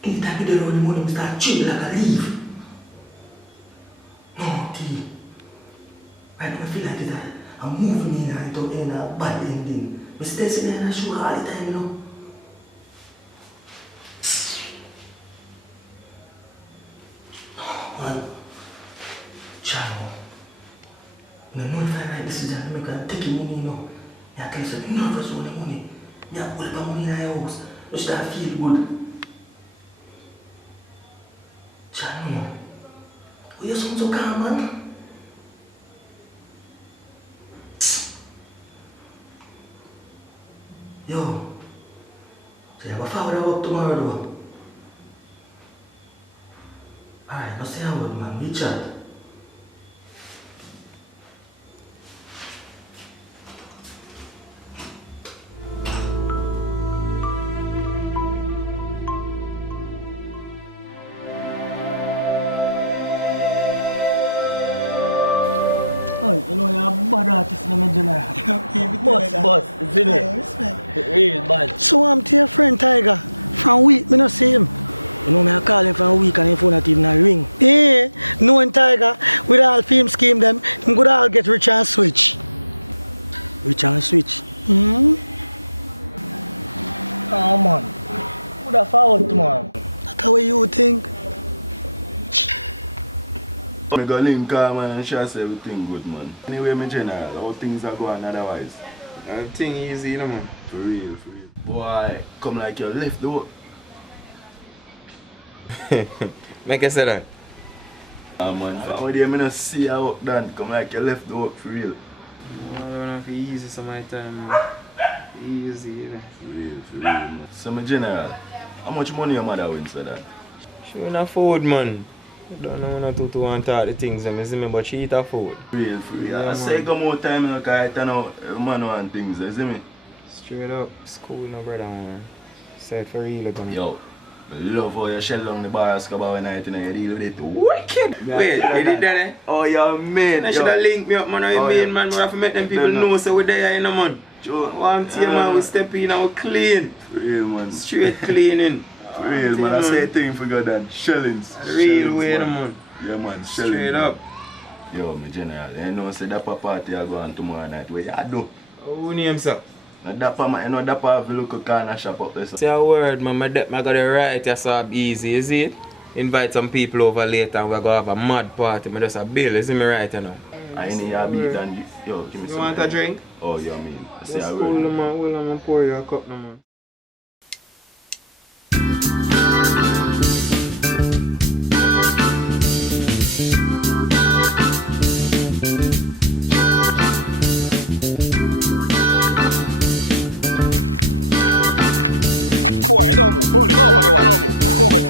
Anytime you don't know the money, I start chewing like a leaf. No, T. Right now, I feel like that I'm moving in and it in a bad ending. I'm stressing in a show all the time, you know. Oh, man. Chano. I know if I write this decision, I'm going to take your money, you know. I tell you, I'm nervous with the money. I pull up money in your house. I start feel good. Chano, why you sound so calm, man? Yo, so you have a father work tomorrow, though? Alright, now say a word, man. We chat. Oh, you know you're a bad artist in the general. Boss, isn't it? Real bad. So I'm to your friend Tiger. From week, me not see him. You know me I call him from a week and his phone not even a ring. Yeah, knowing Tiger, with all film scheme them, him could all get rich and switch. Rich and switch? Oh man, would have forward tomorrow. That's how you think? I go link her, man, and she say everything good, man. Anyway, my general, how things are going otherwise? Everything easy, you know, man. For real, for real. Boy, come like you left the work. Make you say that. Man, for one day I don't see her work done. Come like you left the work for real. I don't know if it's easy some of the time, man. Easy, you know. For real, man. So, my general, how much money your mother wins for that? She won't afford, man. I don't know when to want to the things, I see me, but she eat her food. For real. Yeah, I say go more time, because I turn out man want things, you see me? Straight up, school, no brother, man. Say for real again. Yo, I love how you shell down the bar Escobar night and you deal with it. Wicked! Wait, you did that, eh? Oh, you man. You should have linked me up, man. How you mean, man? We have to make them people know so we're there, you know, man. One team, man, we step in and we clean. For real, man. Straight cleaning. For real, man. I say a thing for God and shellings. Real way, man. Yeah, man. Shellings. Straight up. Yo, my general, you know, say that party I go on tomorrow night. Where you do? Who names up? Dapper, man, you know, Dapper have a local corner shop up there. Say a word, man. I got it right, you so easy, you see it? Invite some people over later and we're going to have a mad party. I just a bill, you see me right, you know? I need a beat and yo, give me some. You want a drink? Oh, yeah, I mean. I say Let's a cool, word. man. Well, I'm going to pour you a cup, man. boy, don't move. Hold it. Go over the wall. Don't move. Go over it.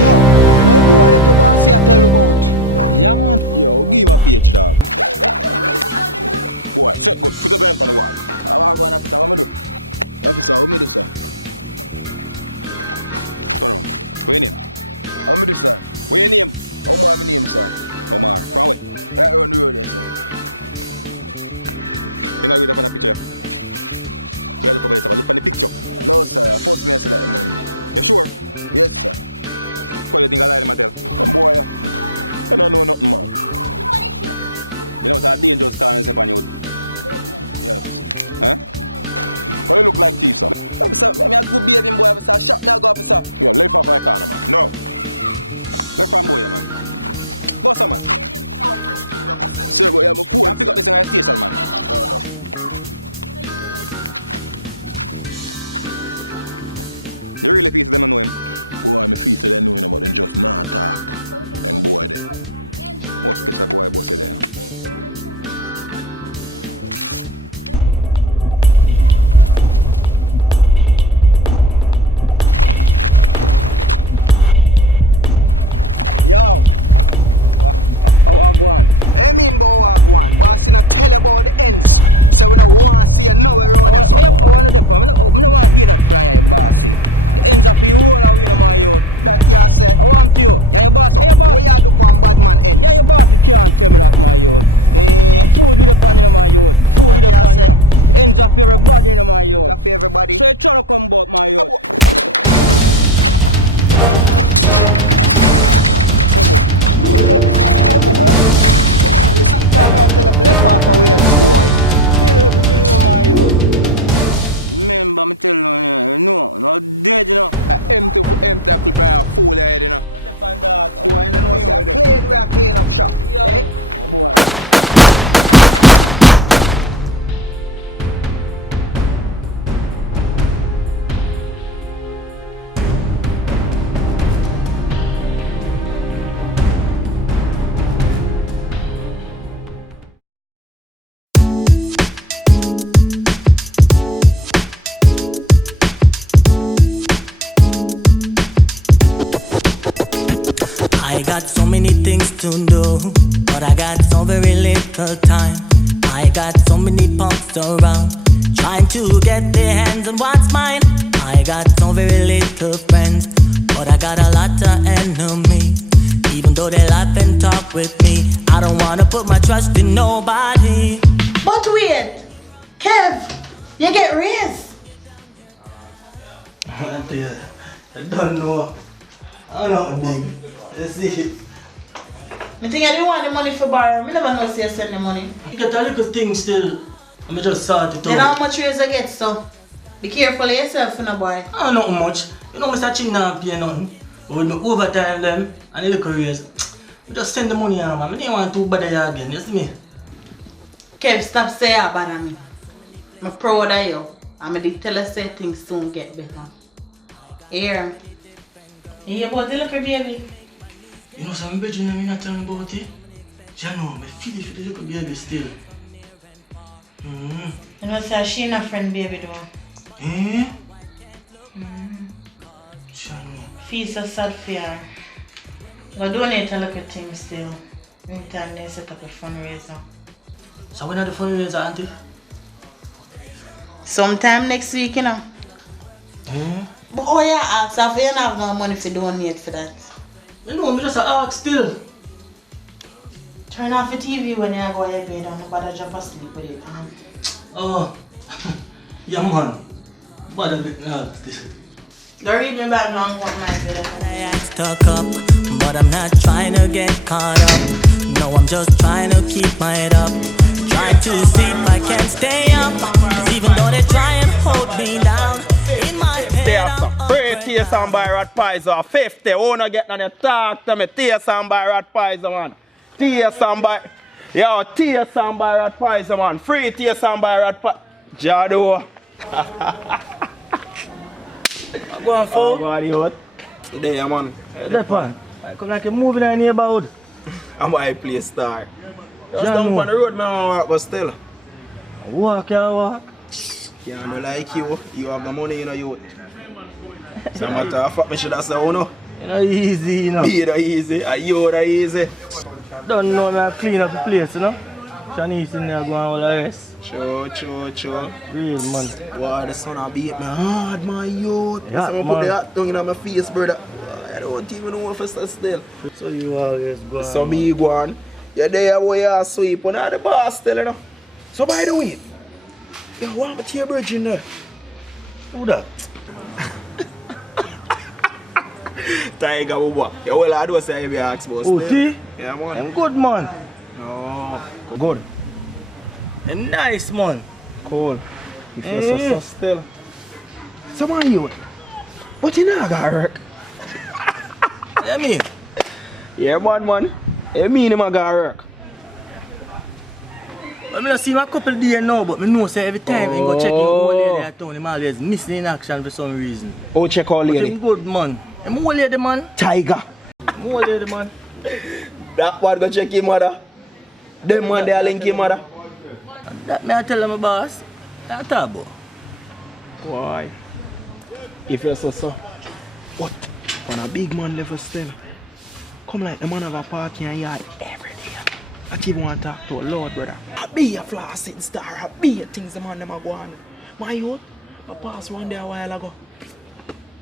Yo, my boy that your boss here tell you about. Yeah, man. Yo, give him a page, dog. Boy, set good. Put the belt on the wall. I'm going officer, what me do? Officer, what me do, sir? Turn around. What's your name? What me do, sir? What's your name? Omar, my name, sir. Omar. From where? Right around the road there, sir. You know, you look on the picture. You look over there, look on the picture. No, sir. First me I see that Monday. You sure? Yes, sir. What you think I lie to tell? Come boy, you don't know nothing, man. You know it's a dangerous car and step on you. Yeah, officer. Huh? But you look like thief, sir. Officer, me a good behaving boy, officer. Shot me a go, officer. Yo, left off my corner, man. No. Left from boy, man. Go, sir, man. Sir, boy, I'm a fool. Pick up this in the station, man. You really feel them know him? Boy, I'm feel so they know him, but them just not talk. Them boy them. Most catch a boy boss there. Yo. How I go on? I mean, boy, I go on. Boss, you not tell about the ends. So we don't want to see you nowhere around here, so. I want to depend. I don't want to hear that from your bossy. The ends of you all are winning my youth. That you say? I want you. Yeah, your boss. So, Your boss. what you do on bad man ends? Yeah, your boss, you can't tell me that, my youth. Food with the pan in my youth. Food with the pan. The ends of everybody in my youth. Ends of everybody. So you trying to come about my youth. Listen, tell me I tell you left off away, boy. Still have to build in my youth. Remember, me tell you, no dead, you know. Empty clip and a fool head, you know. Boy, you know what's that? Clean, we are clean up shop. Eh? Boy. I got so many things to do, but I got so very little time. I got so many punks around, trying to get their hands on what's mine. I got so very little friends, but I got a lot of enemies. Even though they laugh and talk with me, I don't wanna put my trust in nobody. But wait, Kev, you get raised. I don't know. I don't big. You see. I think I didn't want the money for borrow. I never know if you send the money. You get a little thing still. I just sort it Then out. how much raise you get, so? Be careful of yourself, you know, boy. I don't know much. You know, Mr. Chin not pay nothing. But with my overtime them and the little raise, I just send the money on, man. I didn't want to bother you again, you see me? Kev, stop saying about me. I'm proud of you. I'm going to tell you say things soon get better. Here. You hear about the little baby? You know, some bedroom I'm not telling about it. You know, I feel it for the little baby still. You know, say she not friend baby though. Eh? Feel so sad for her. But donate a little thing still. Meantime, they set up a fundraiser. So when are the fundraiser, auntie? Sometime next week, you know. But oh yeah, ask if you don't have no money to donate for that. You know, I just ask still. Turn off the TV when you go to your bed and nobody drop asleep with it. Oh, yeah man. Bother bit now. Don't read me back now, what my bed. Stuck up, but I'm not trying to get caught up. No, I'm just trying to keep my head up. Trying to see if I can stay up. 'Cause even though they try and hold me down, in my head I'm Free taste and buy rat pies or 50. Wanna get on the talk to me. Taste and buy rat pies, man. Taste and buy. Yo, taste and buy rat pies, man. Free taste and buy rat pies. Jado. Go on, fool. Go on, youth. Today, man. That one. I come like a movie in the neighborhood. I'm why play star. Just down on the road, man, I walk, but still. Walk, walk. Can't do like you. You have the money, you know, you. So matter of fact, me should have said, oh no. You know, easy, you know. Be the easy, and you the easy. Don't know me, I clean up the place, you know. Shanice in there going all the rest. True. Real, man. Wow, the sun a beat me hard, my youth. Yeah, Someone put the hot tongue in my face, brother. I don't even know if I stay still. So you always go on. So me go on. You're there where you sweep, and the boss still, you know. So by the way, you want me to your bridge in there? Who that? Tiger Bubba. You well, I do say you be asked about Oh, still. T? Yeah, man. I'm good, man. No. Good. I'm nice, man. Cool. You feel so still. So man, you. But you know I got work. You mean? Yeah, man. You mean him I got work? I mean, I see him a couple days now, but I know say every time he go check in old lady at town, him always missing in action for some reason. Oh, check old lady. But him good, man. I'm old lady, man. Tiger. I'm old lady, man. That one go check him mother. Them man they link him mother. That me I tell him, boss. That's about. Why? If you're so. What? On a big man level still. Come like the man have a party and yard every day. I keep want to talk to a Lord, brother. I be a flossing star. I be a things the man them a go on. My youth, I passed one day a while ago.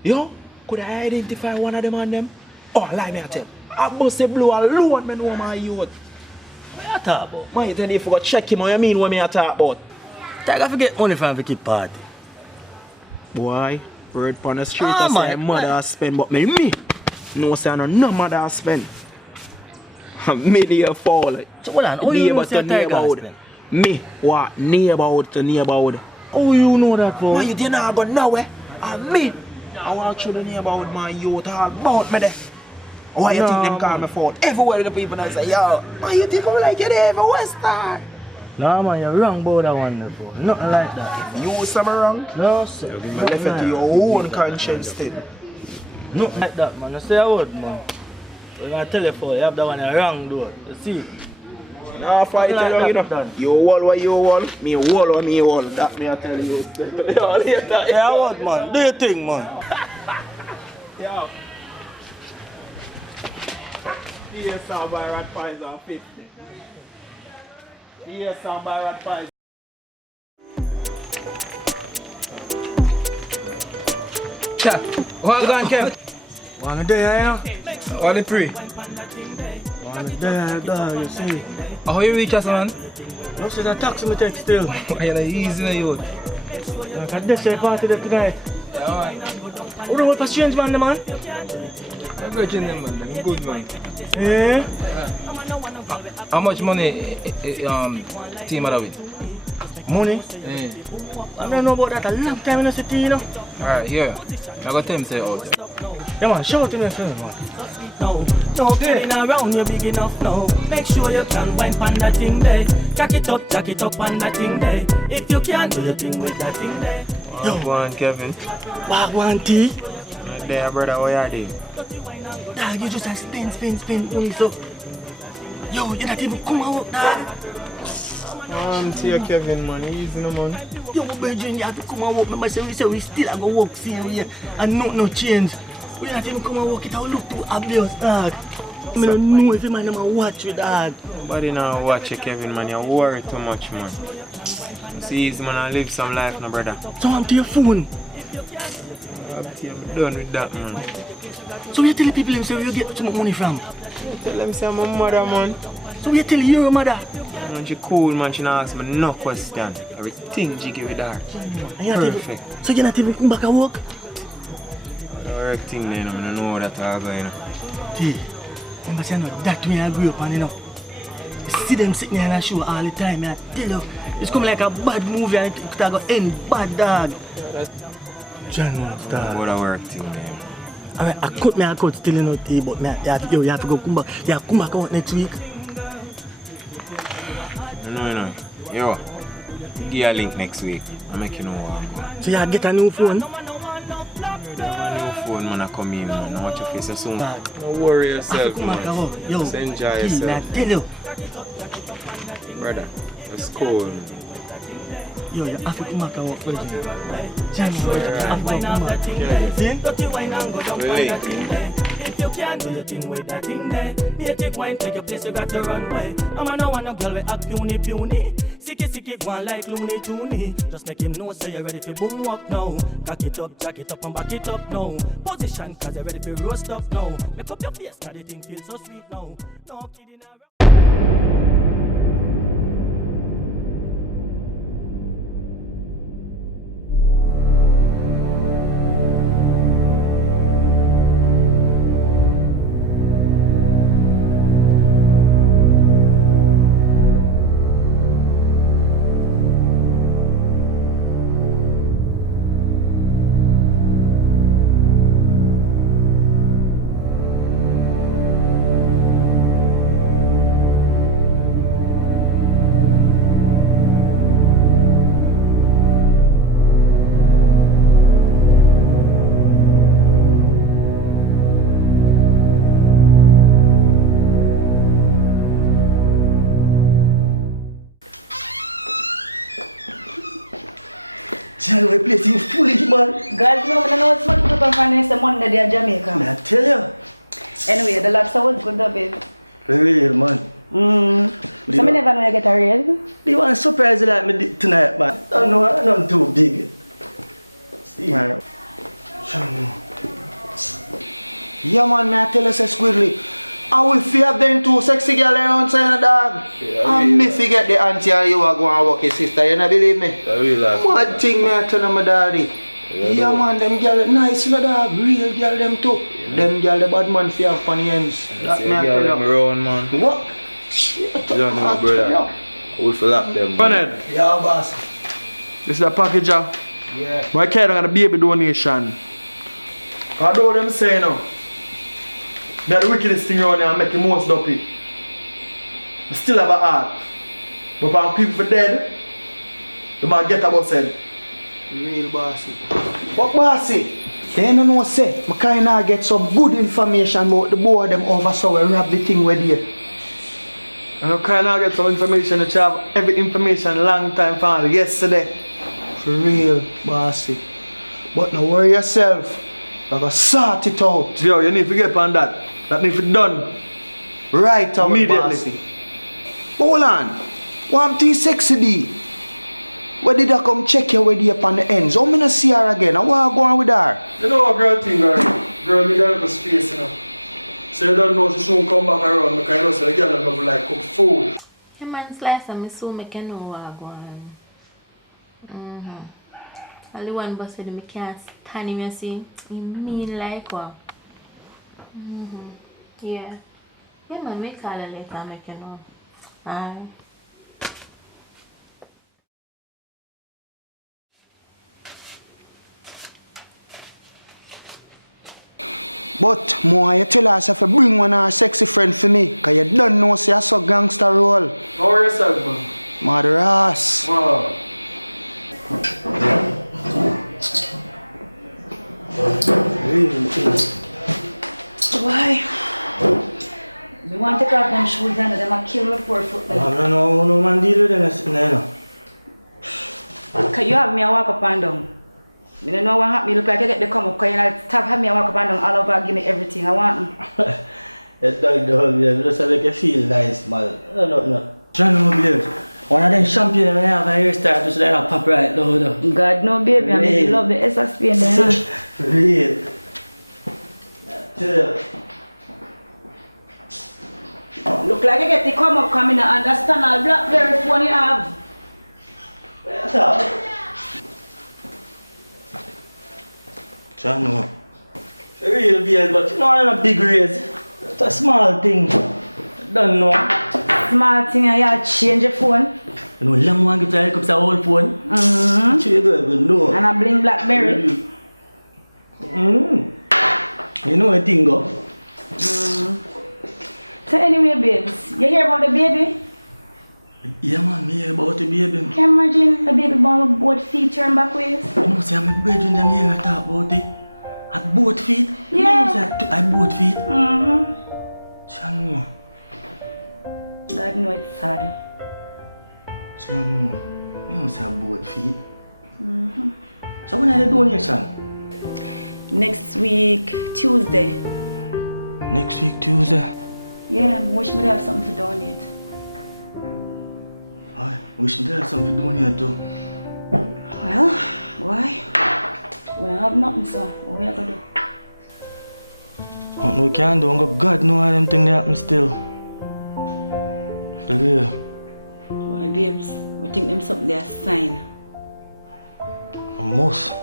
Yo, could I identify one of them on them? Oh, lie me I tell. I bust a blue alone, me know my youth. What you talk about? Man, you tell you if you go check him, what you mean what me I talk about? Tiger forget money from the keep party. Boy, word on the street I say mother spend, but me no say no mother I spend. Me near fall. So hold on, how you know say Tiger spend? Me what neighborhood to neighborhood. How you know that for? Man, you didn't not go nowhere. And me, I walk through the neighborhood, my youth all about me there. Why you think them call me for? Everywhere the people now say, yo, man, you think I'm like you there for Western? No man, you're wrong about that one before. Nothing like that. You say me wrong? No sir. You give me left it to your own conscience still. Nothing like that, man. I say a word, man. I'm gonna tell you for you have that one wrong door. You see? Nah, fight you know, you know. You wall what you wall, me wall what me wall. That me I tell you still. Yo, later. Yeah, what man? Do your thing, man. Yo. Here sound by Rat Pies are 50. Here sound by Rat Pies. Chat, what going Kev? One day, you know? What the pre? One day, dog, you see? How you reach us, man? No, say that taxi me take still. You're easy, you. Like, I just say party there tonight. Who do you want for strange man, man? I'm good, man. I'm good, man. Yeah? How much money team are with? Money? Yeah. I don't know about that. A long time in the city, you know. Alright, here. I got them say out. Yeah, man. Show it to me, man. No getting around, you're big enough now. Make sure you can wind on that thing there. Jack it up on that thing there. If you can't do your thing with that thing there. Yo, go on, Kevin. What one tea? Right there, brother. What are you doing? Dog, you just a spin money, so. Yo, you not even come out, dog. To you, Kevin, man. Easy, no, man. Yo, my brethren, you have to come and walk. Remember, say we still have to walk same way. And no change. We not even come and walk it. I look too obvious, dog. I don't know if you man never watch you, dog. Nobody now watch you, Kevin, man. You worry too much, man. See, easy, man. I live some life, no, brother. So I'm to your phone. I'm done with that, man. So you tell the people say where you get so much money from? Tell them say I'm a mother, man. So you tell your mother? Man, she cool, man. She not ask me no question. Everything she give it her. Perfect. So you not even come back and work? Everything there, you know. I don't know that I go, you know. See, remember say that way I grew up and you know. You see them sitting there in a show all the time, I tell you. It's come like a bad movie and it go end bad, dog. John, dog. What a work thing, man. Alright, I cut still in no tea, but you have to go come back. You have to come back out next week. No. Yo, give you a link next week. I'll make you know what I'm doing. So you get a new phone? new phone, man, I come in, man. I watch your face soon. Don't worry yourself, man. Yo, just enjoy yourself. I tell you. Brother, that's cool. Yo, you have to come back and work for you. If you can't do your thing with that thing there, be a take wine, take your place, you got to run away. I'm no one, no girl, we act puny. Sicky, one like Looney Tooney. Just make him know, say you're ready for boom walk now. Cock it up, jack it up, and back it up now. Position, cause you're ready for roast up now. Make up your face, cause the thing feels so sweet now. No kidding around. John, we place you foolish, man. God, no, I don't know what's much people from the Monday they are Jamaica. I tell you. Anyway, the lobster was good, though, babe. For real, man. So, I never know you get a raise. They want to surprise you like me tonight, man. I don't know, I'm not too big. Man. Yeah, man, may I tell you, say, Squiddly. I will fear them two sexy girls around saying, dog. And me forget the auntie and you are going to work your sister, you don't believe me? One thing me I tell my daddy. Yeah, man, them girls nice, you know, dog. Real girl, them too. Them girls, the bad man fear for the ends. That me I tell you. Around, man. What? You don't know, brother. We'll fill up them. Bernard. Yeah, boss. This is a package of my kid and a baby donation. I know what them saying now. They're the wickedest thing around here and make the most of it. I still have a heart. But when people for dead, they might get about said. Real bossy. What bossy? They don't know say, I kinda get some good information about the boy them over so we wrap the thing with you. And I kinda get some information that you have every information long time from yesterday. For real, bossy. But no worry yourself. I gotta sort it out. Yo, you need to get on that. That need to be done. Right away, immediately. bossy. Hold on. One thing sexy B. Where did I come check you with you upon the ends? How many see her again? I want to go on with her. You know what girl thing, girl? Girl need a little space, you know. So you don't know she soon come back around because you know so the girl love like cook food. Hey man, slice and me soon make you know what I go on. Only one boss said me can't stand him, you see. He mean like what? Yeah. Yeah man, me call her later and make you know. Alright. But more you tell us if you bring one of our sexy friend for me, cause you don't know say I saw gangster roll. How are yourself, man? Mother ass. Wow. Why? We want to take off them shoes and them a kill my poor foot. No, man, deal with them sitting there now. Cause you have me a walk up and down. I don't know what happened. Look like you get the come up. Cause you know, stop having me a walk up and down all over, give me everything I want. You dog the whole babe, just to make you feel nice, man. No. Try no babe. One of them champion I have a hairstyle just like that pop right now, though. God no baby, I mean, love the SSP in there. For real. Look like you get the come up coming and understand all BlackBerry phone you have. Where's that? Chano. For real babe, but you know I'm not a big raise. It's a small thing. I don't know. Small thing and you change your phone. You know, long one get like up to old phone. You don't even know. And I bring BlackBerry. You know a thing go. So anyway, babes, you hear about the baby? Yeah man, me hear about the baby. Can you imagine the baby born with both feet turned backwards? You know, see, I'm a brethren them here talk about it. At both feet? Yeah. At both feet? Mm-hmm. Chano. God knows it's sad. Chano. You don't say at both feet. Mm-hmm. So when are the donation? Next week, Tuesday. Next week, Tuesday? Yeah, I wish me to have something to donate. Why? Wish me to have something to donate too. Well, why? We don't have nothing, so what we are going to do? Nothing we can do. God know how them things happen still. For real. Boy, babes, we think them something they are sign. A must.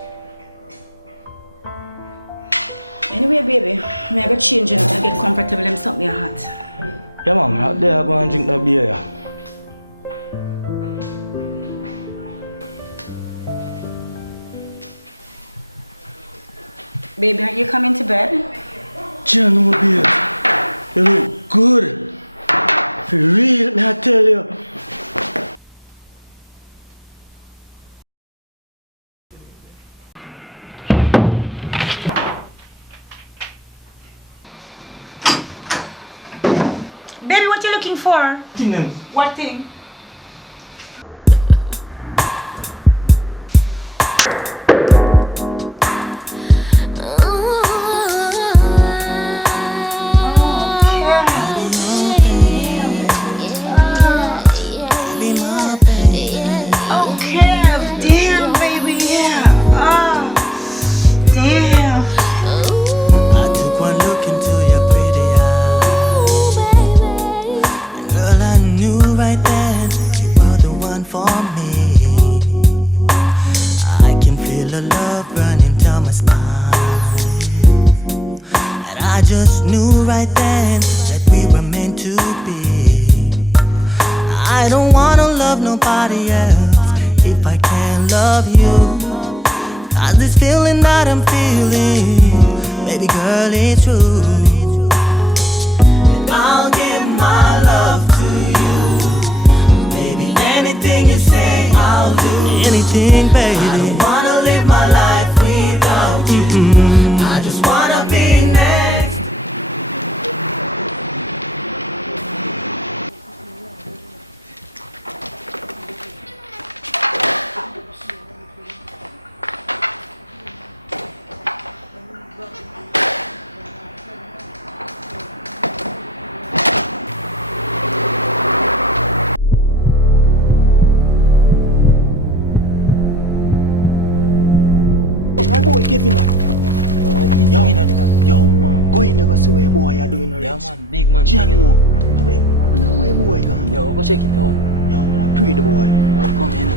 Anyway, baby, I go change it. I get comfortable. Them something are hot. Yeah, man. Out there, I go and drink that beer. Yeah. Baby, are you coming to bed? Jano, babe. You look good. For real, may I tell you. Baby, what you looking for? Thing. What thing? Yo, man, go in there, go see what boy are doing already. Yeah, man, big man. Jano, where boy gone? Yo, go check it out. Yo, man, I pray the boy. Yo, come in.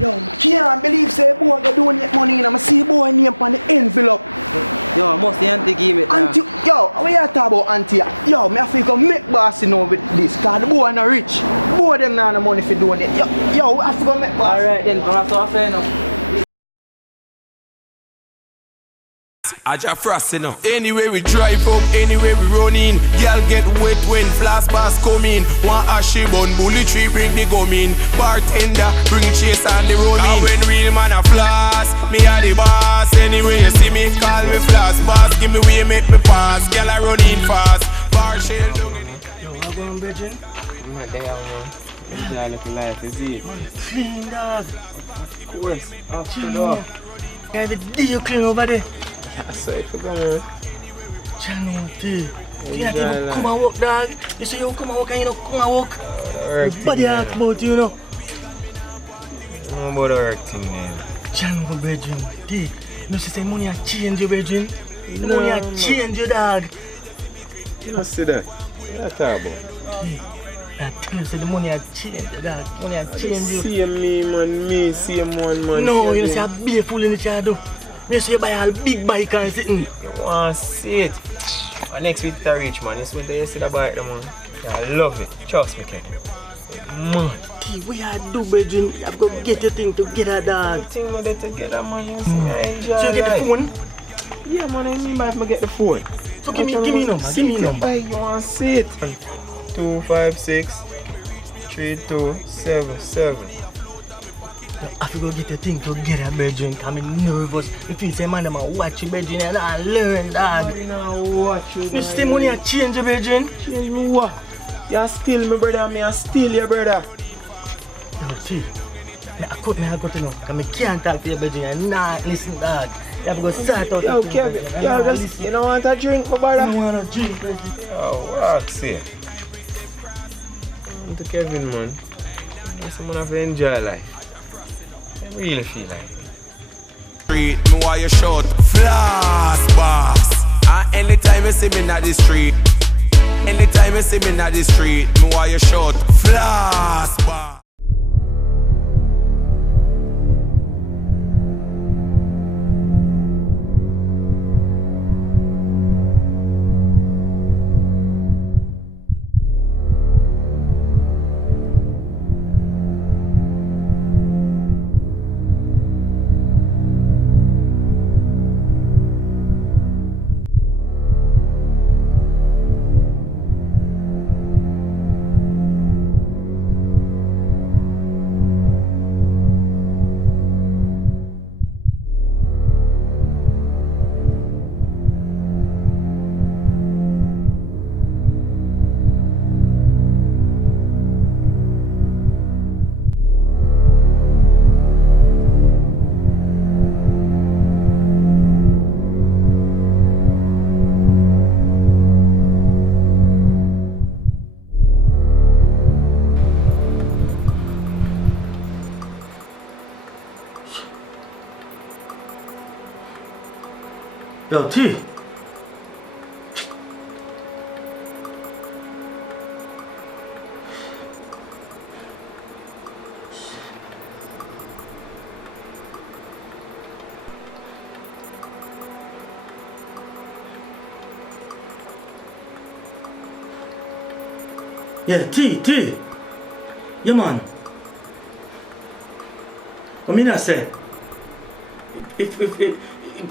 Yo, can't believe say boy go donate money and I see boy name on the envelope. Yo, must the auntie give it. Auntie, yo, what you talk about auntie? Yo, me have to go make boss know with this, cause the boy not rich. Boy them not the money for donate. Yo, we have to go make boss. Alright then, come after affair now. Aja Frost, you know. Anyway we drive up, anyway we run in. Girl get wet when flash bars come in. One ashy bun, bully tree bring the gum in. Bartender bring chase and the rum in. And when real man a floss, me a the boss. Anyway you see me, call me floss boss. Give me way, make me pass. Girl I run in fast. Bar shell down in it. Yo, how going, Bridget? I'm not there, man. Enjoy looking life, you see it? Clean, dog. Of course, after that. Yeah, the deal clean over there. I saw it for going. Channel T. You not even come and walk, dog. You say you come and walk and you don't come and walk. Everybody asks about you, know. No about the work thing, man. Channel, Bridget. T. You say money has changed you, Bridget. Money has changed you, dog. You don't see that. What you talk about? I tell you, say the money has changed you, dog. Money has changed you. See me, man. Me, see one, man. No, you say a big fool in the shadow. You say you buy a big bike and sitting. You want to see it? And next week to reach, man. This winter you see the bike, man. I love it. Trust me, Ken. Man, T, what you do, Bridget? You have to get your thing together, dog. Everything we get together, man. You see, I enjoy. So you get the phone? Yeah, man. I mean, if I get the phone. So give me number. Give me number. You want to see it? 256 3277. I have to go get your thing together, brethren. I'm nervous. If you say, man, I'm watch you, brethren, and I learn, dog. You still money a change, brethren? Change me what? You're still my brother, me are still your brother. Yo, see, I couldn't go to know. Because I can't talk to your brethren and not listen, dog. You have to go start out. Yo, Kevin, you don't want a drink, my brother? I don't want a drink, brethren. Oh, what's it? I'm to Kevin, man. Someone have to enjoy life. I really feel like Street, me why you short floss boss. And anytime you see me in the street, anytime you see me in the street, me why you short floss boss. Yo, T. Yeah, T. Yeah, man. What me not say?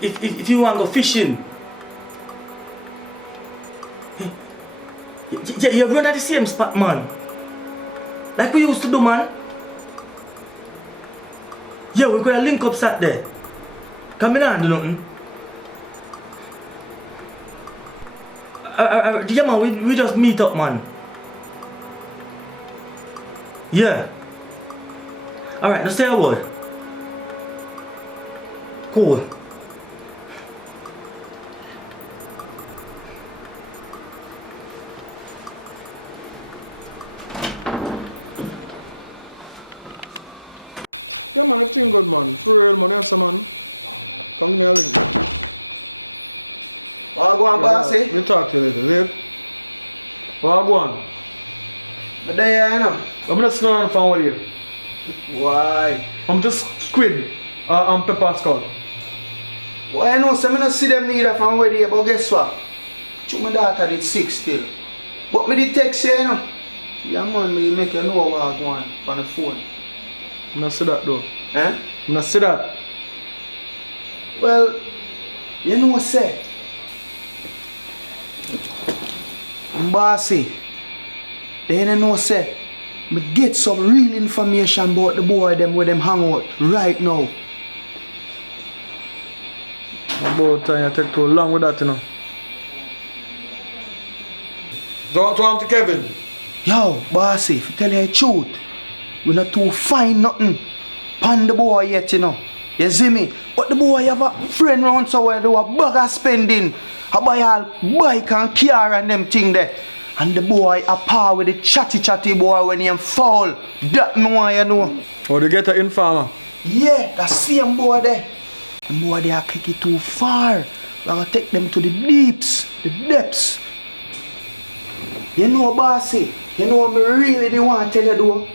If you want to go fishing, you run at the same spot, man. Like we used to do, man. Yeah, we're gonna link up Saturday. Come in and do nothing. Yeah, man, we just meet up, man. Yeah. Alright, let's stay a word. Cool. yeah, man, everything good, man. For real, man, yes, man. Come give me a little. What go on, bossy? We talk to you later, babe. What go on? But there, you know. I'm not snoring from what here. Why? I'm just squid and pepper skull. Well, I know, so I don't see them neither from where they, but guess what? My daughter did 6 still. But me did text you, you know. Yeah, man, me make you know what I want on the phone. I'm not see that though. Eh? I'm not see that. Well, you know what I say? I'm bossy. They don't know say. Me get some real information about the boy them where them hang out right now. About time you take too long with that, you know. Don't talk to Kevin. Yo, bossy, if I tell you the truth, we not too fine nothing pan the boy yet, you know. You see me? But the boy have a friend round somewhere do a bag of spending. I buy all bike and car and them thing there. And the boy a par with the chatty boy when he fall. That me want you know. Oh, they get an informer? Yeah, that same boy there. The boy they are kick it too far. We're gonna take them to the deeps, the depths. You know, bossy, you know what I really don't want to tell you though?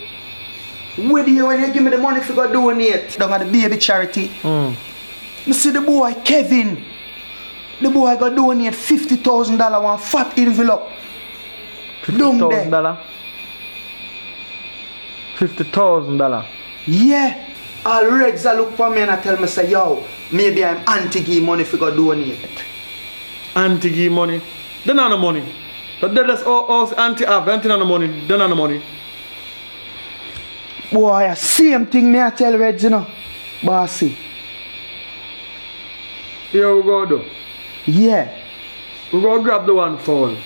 When you give me the money for go donate down at the baby charity. Me see the boy Kevin. The boy got donate $50,000 one fat envelope. $50,000? $50,000? Yeah. All Reds look for me and I tell me say, yo, maybe I'm anti-give money for go donate. Anti-give money? They not no money. But that's all anti-have, anti not no money, they not no money. Boy, same thing me I tell Reds, you know. Bossy. Here we go do. Yeah. We go grab the one phone.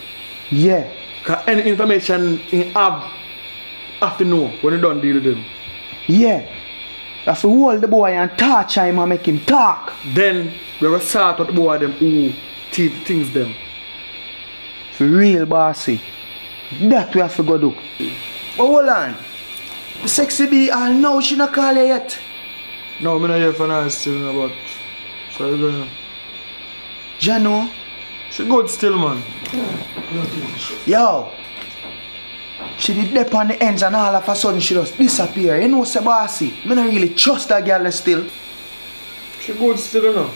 Yeah. Cause any information he have to know when you done deal with him. Yeah. That's to hold the boy and torture him and make him talk. Then we will sort out the boy them who things them. For real, bossy. That we have to go do. But hold on. The sexy bee, I know she not call you yet. No, I'm not here for now still, but so you going on. Jano? She good still, man. Yo. She did dip on the ends and all of a sudden she just disappear. You know, say bossy. I don't really trust that girl still. She good still, you know.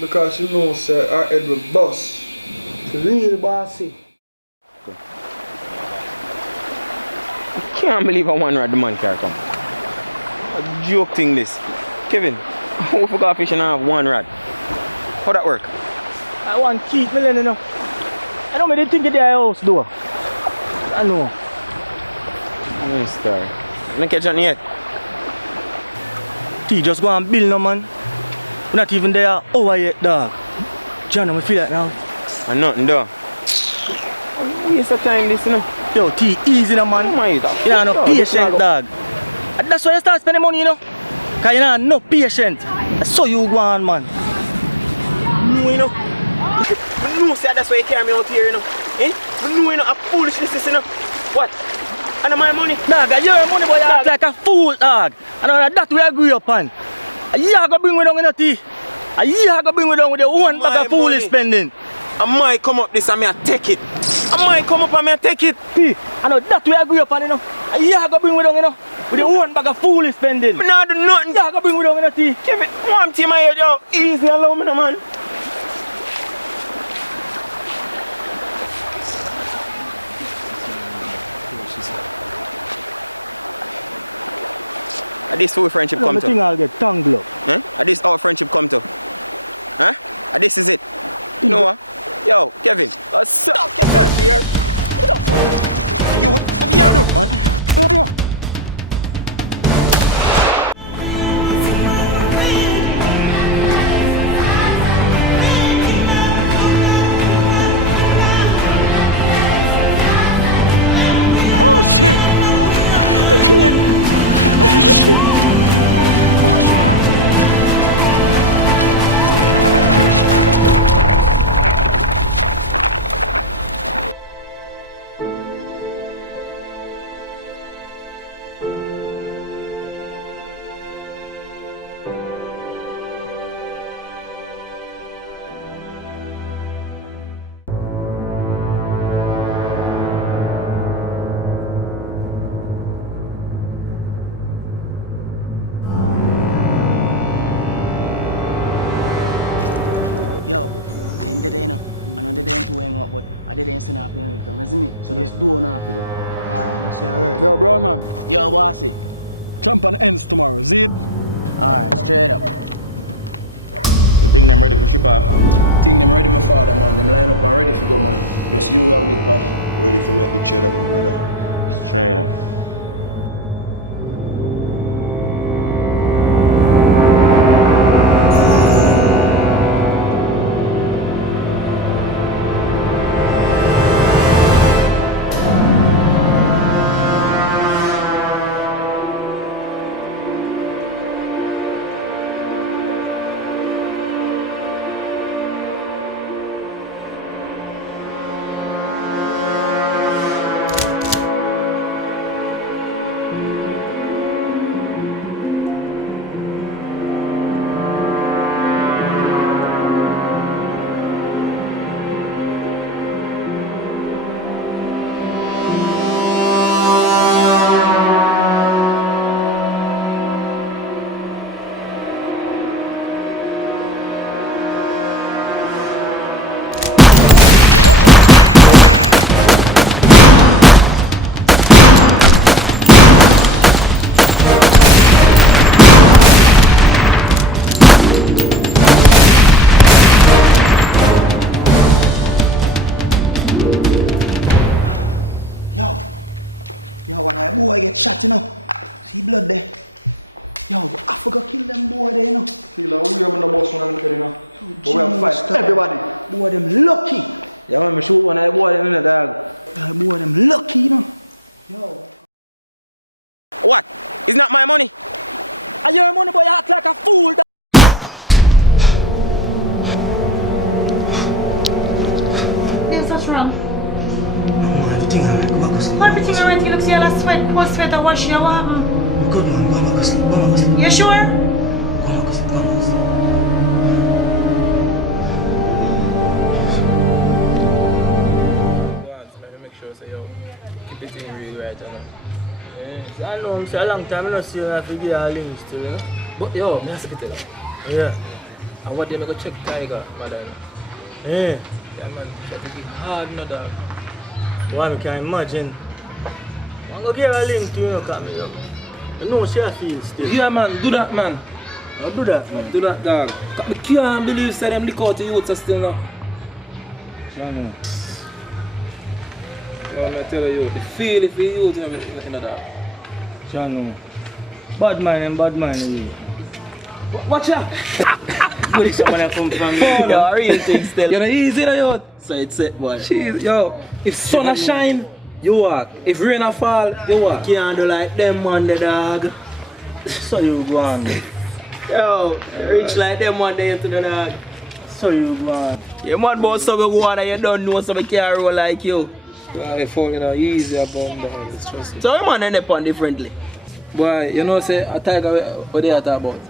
Because she knows her head will bust. For real, bossy. I can't believe I one rod the man can't come. A joke thing this. Kevin, how we forgot fish and I have one rod? How that work? I want keep me, you know. I don't really think of their house, though. I know. Mister, I don't catch on yet. T just go and build no man. We're not even there over yet, dog. John, I feel that now. And nothing though. Waste of time this, you know. Yo, T, easy no man. You know, no patient, dog. And that's why you start spending money, you know. Cause you know, no patient. That's so you go on, man. No, you know. I know, say that's why you carry me out here, you know. Eh? I know, you know, a foolishness is, you know. What? And my money? Dog, your money, boy, you act like a fool, dog. And that's what we agree upon. You are going to bring me down in the tea. You are going to bring me down with the one bag of foolish spending. I might come up this and I take it. I might come up and I take it. T, I know that we agree upon, you know. You are going to bring me down, you know, with the one bag of foolish spending. I don't do nothing. You are going to bring me down in the tea. Kevin, one team I hear, yo, easy allow me, no, man. This who friendship come to? I think I'll get tangled up. Huh? This our friendship come to? Huh? And this is it. You know what? Yo, Kevin, stop yourself here. You what you do? What? Oh shit! Look at it! Oh shit! Oh shit! Yo, then they know. I know they didn't hang up, but I didn't send up behind from me. So just do enough to do. Alright, let's see how it Yo, bro, man. Yo, bossy. Jump on ends tomorrow, see it? Alright, straight up. You think them ready for ship off? Think them ready, my father, man. Them line up and ready for go, man. Just you are with, man. Ready to make the cheddar, my brother. Straight up. Yo, when a boy get shot, you know. See blood there. Yo, I forgot kill them boy there, you know. Feel like we are in the boss when I'm telling you now. But we have to fight everybody. Boy, them lucky. Yeah, man, me shoot one of the boy them in the dog. Boy, them lucky, you know. Yo. What? It's not my money. And your money, boy, you act like a fool. There's what's wrong? Everything alright, go back to sleep. Everything alright, you look see all the sweat, post sweat and wash your what happened? Good man, go back to sleep, go back to sleep. You sure? Go back to sleep, go back to sleep. I know I'm saying a long time I don't see you have to give her links to, you know. But yo, me ask you tell her. Yeah. And what day I go check Tiger, madam? Yeah. Yeah man, try to give hard no dog. Why I can imagine. I'm gonna give her a link to you, know, cause me, you know she feels still. Yeah man, do that man. I'll do that man. Do that dog. I can't believe that them lick out the youths are still now. Yeah man. I tell you, the feel if you use in the dog. Channel. Bad man you. Watch out! Where did someone come from? Yo, real thing still. You're not easy na yo. So it's set boy. Jeez, yo. If sun a shine, you walk. If rain a fall, you walk. You can't do like them man the dog. So you go on. Yo, reach like them one day into the dog. So you go on. You man about some go on and you don't know some can't roll like you. I fall you know easy about that, trust me. So you man end up on differently. Boy, you know say a tiger what they are talking about?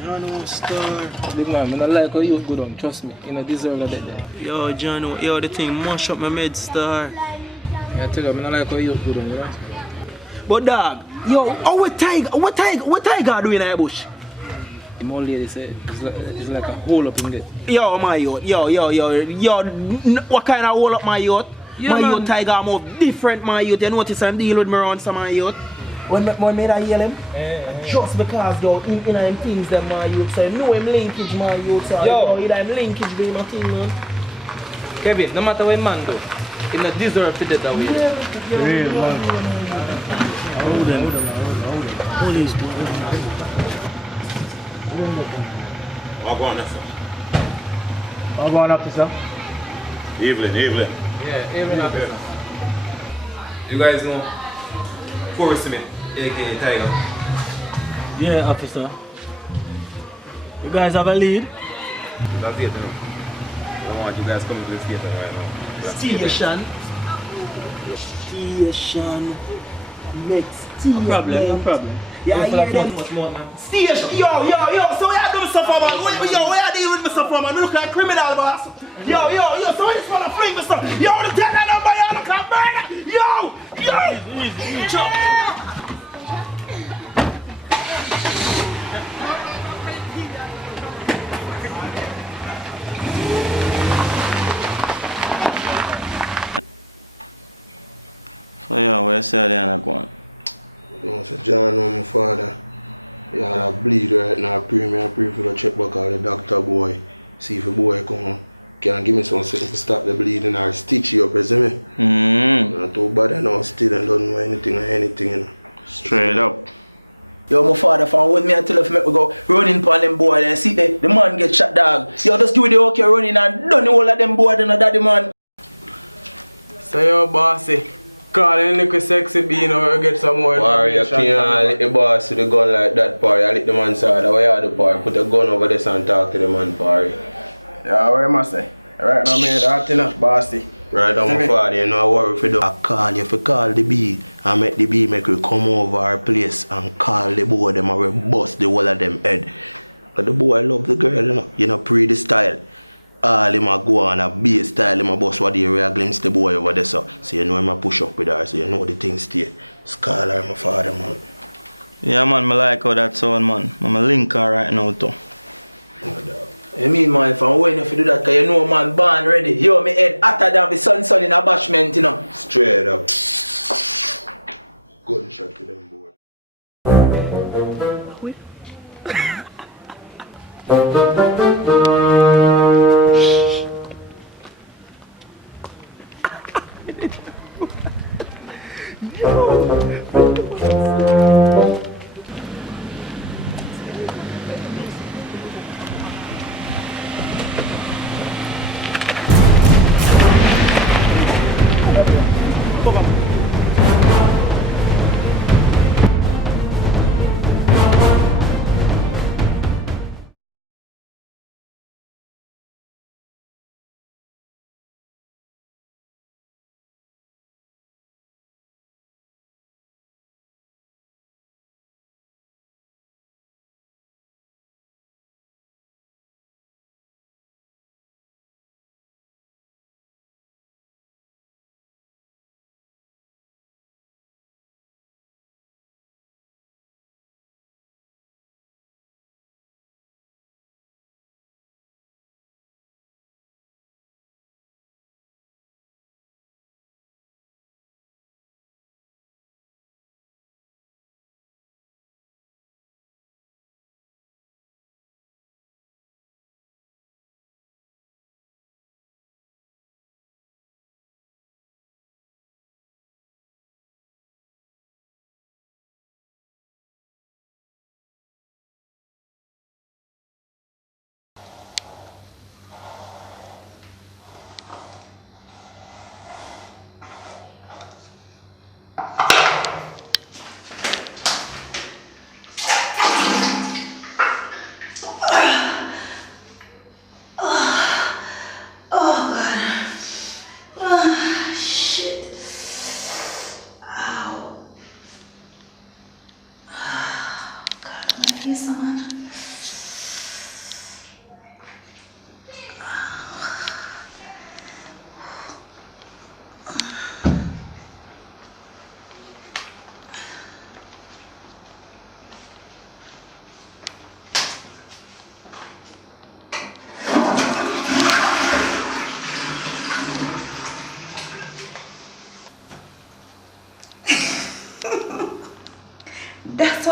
Jono star. Big man, I don't like how you go down, trust me. You know deserve that there. Yo Jono, yo the thing mash up my med star. Yeah, tell you, I don't like how you go down, you know? But dog, yo, what tiger doing in that bush? The old lady said it's like a hole up in there. Yo, my youth, yo, what kind of hole up my youth? Yeah, my man. youth tiger more different, my youth. You notice I'm dealing with me around some my youth. When I hear him, just because yo, in them things them my youth, so you know him linkage my youth, so Yo. you know him linkage be my thing, man. Kevin, no matter what man do, he not deserve to do that way. Real man. Hold on. Police boy. What going on, sir? What going up to sir? Evelyn. Yeah, even after. You guys know Forrest Smith, aka Tiger. Yeah, officer. You guys have a lead? That's it, man. I don't want you guys coming to the station right now. Station. Next station. No problem. Yeah, I hear them. Station. Yo, so where you do stuff, man? Yo, where you deal with me stuff, man? You look like criminal, boss. Yo, so when this fella fling me stuff? Yo, the take that number, you look like murder. Yo. Easy. So yeah, where you say they are going? No, so John know my father. He had a bleed right now, pray for go check back all the doctor boy. See if the boy come can give me something to stop the bleeding or stitch you up, you see me? Not too bad I know still and don't know anything, you know. Straight up. Yo, my father found when me and tell if me go running upon them boy and see the man get shot dog. Yo, just give it the okay running and done the whole of them boy and the daddy man. So yo bossy, calling little sexy bean or get some more Boy, you can't let the boss to the gun like that, boy. You let the man say that way the boy. Put a gun over there and talk to the man, boy. Yeah, what am I say? Right now, man, that's enough, bossy. Right now, my father, you know, I worry for the I call you if you call the bee and make the bee make you come over our place and call the boy them and we bust the whole of them head. But the boy love the girl, you know, pre the style. All him a go on a bass style, him a bust what the area glimpse the boy over there, so you know him a push up with her, so you know the thing stay. Call her, my father, man. Yeah man, I like how that sound man. I'm a link her right now too. You mean man, if I'm waiting if you do that, cause you know man born ready. Yo, me head hotter than the sun in a bashment, you know. Straight up. Gunshot to them boy.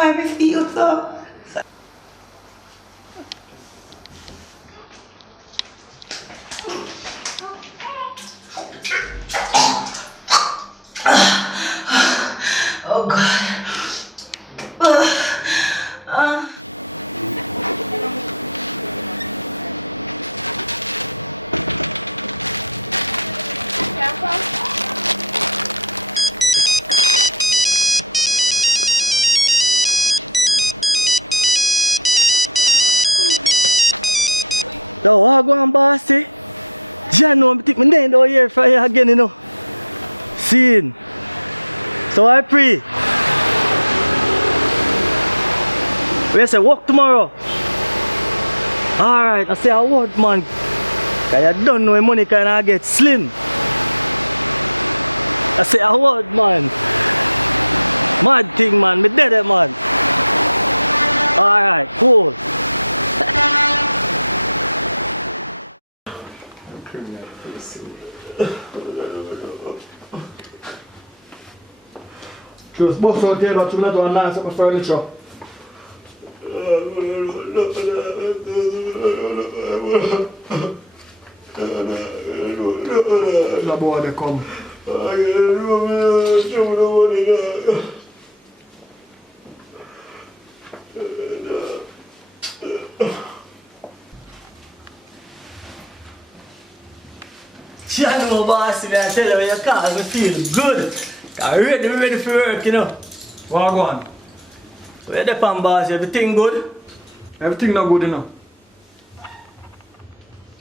why I feel so. Oh God. Yo, what go on, bossy? John, no, I think my name down here for you again, you know. Seeing. So I pray. We say work tomorrow. Alright, I say a word, man. Cause you don't know the money can I get slim. I say a word, man. Mad thing, man. Me dead, man. Alright, cool. Just bust out there, but you not want to dance up my furniture. The boy they come. Channel boss, I tell you, you call me feel good. I'm ready for work, you know. What go on? Where the pan boss, everything good? Everything not good, you know.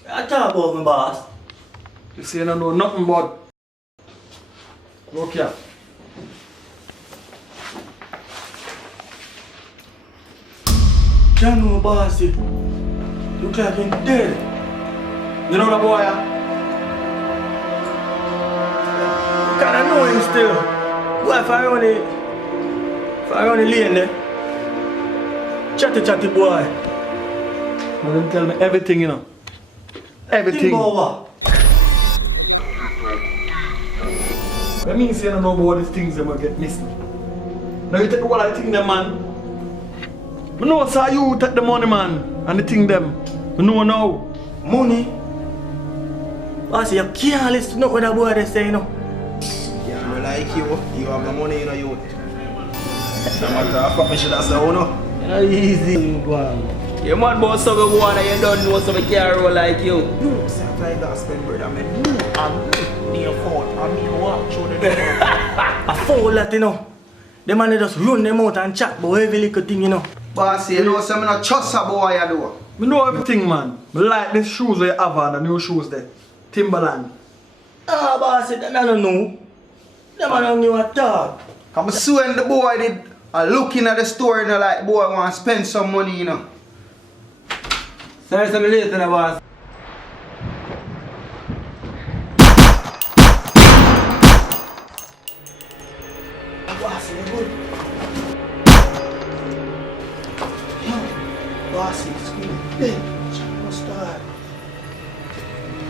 I talk about me, boss. You say you don't know nothing about. Look here. Channel boss, you look like him dead. You know the boy? Can I know him still? What if I run the lane there? Chatty boy. But him tell me everything, you know. Everything. Over. Okay. That means you don't know about these things that will get missing. Now you take all the things them, man. I know how you take the money, man, and the thing them. I know now. Money? I say you can't listen to what that boy they say, you know. Like you have my money, you know, you. No matter how fuck me should have said, you know. Not easy, man. You mad about some one and you don't know some can't roll like you. Sometimes I spend bread, I mean, I'm near phone, I'm near walk through the I fool that, you know. The man just run them out and chat about every little thing, you know. Boss, you know, so I'm not trust a boy, you do. I know everything, man. I like these shoes that you have on, the new shoes there. Timberland. Ah, boss, I don't know. The man don't know at all. I'm when the boy did looking at the store, you know, like, boy want to spend some money, you know. Sorry, some later, boss. Boss, it's good. Hey, start.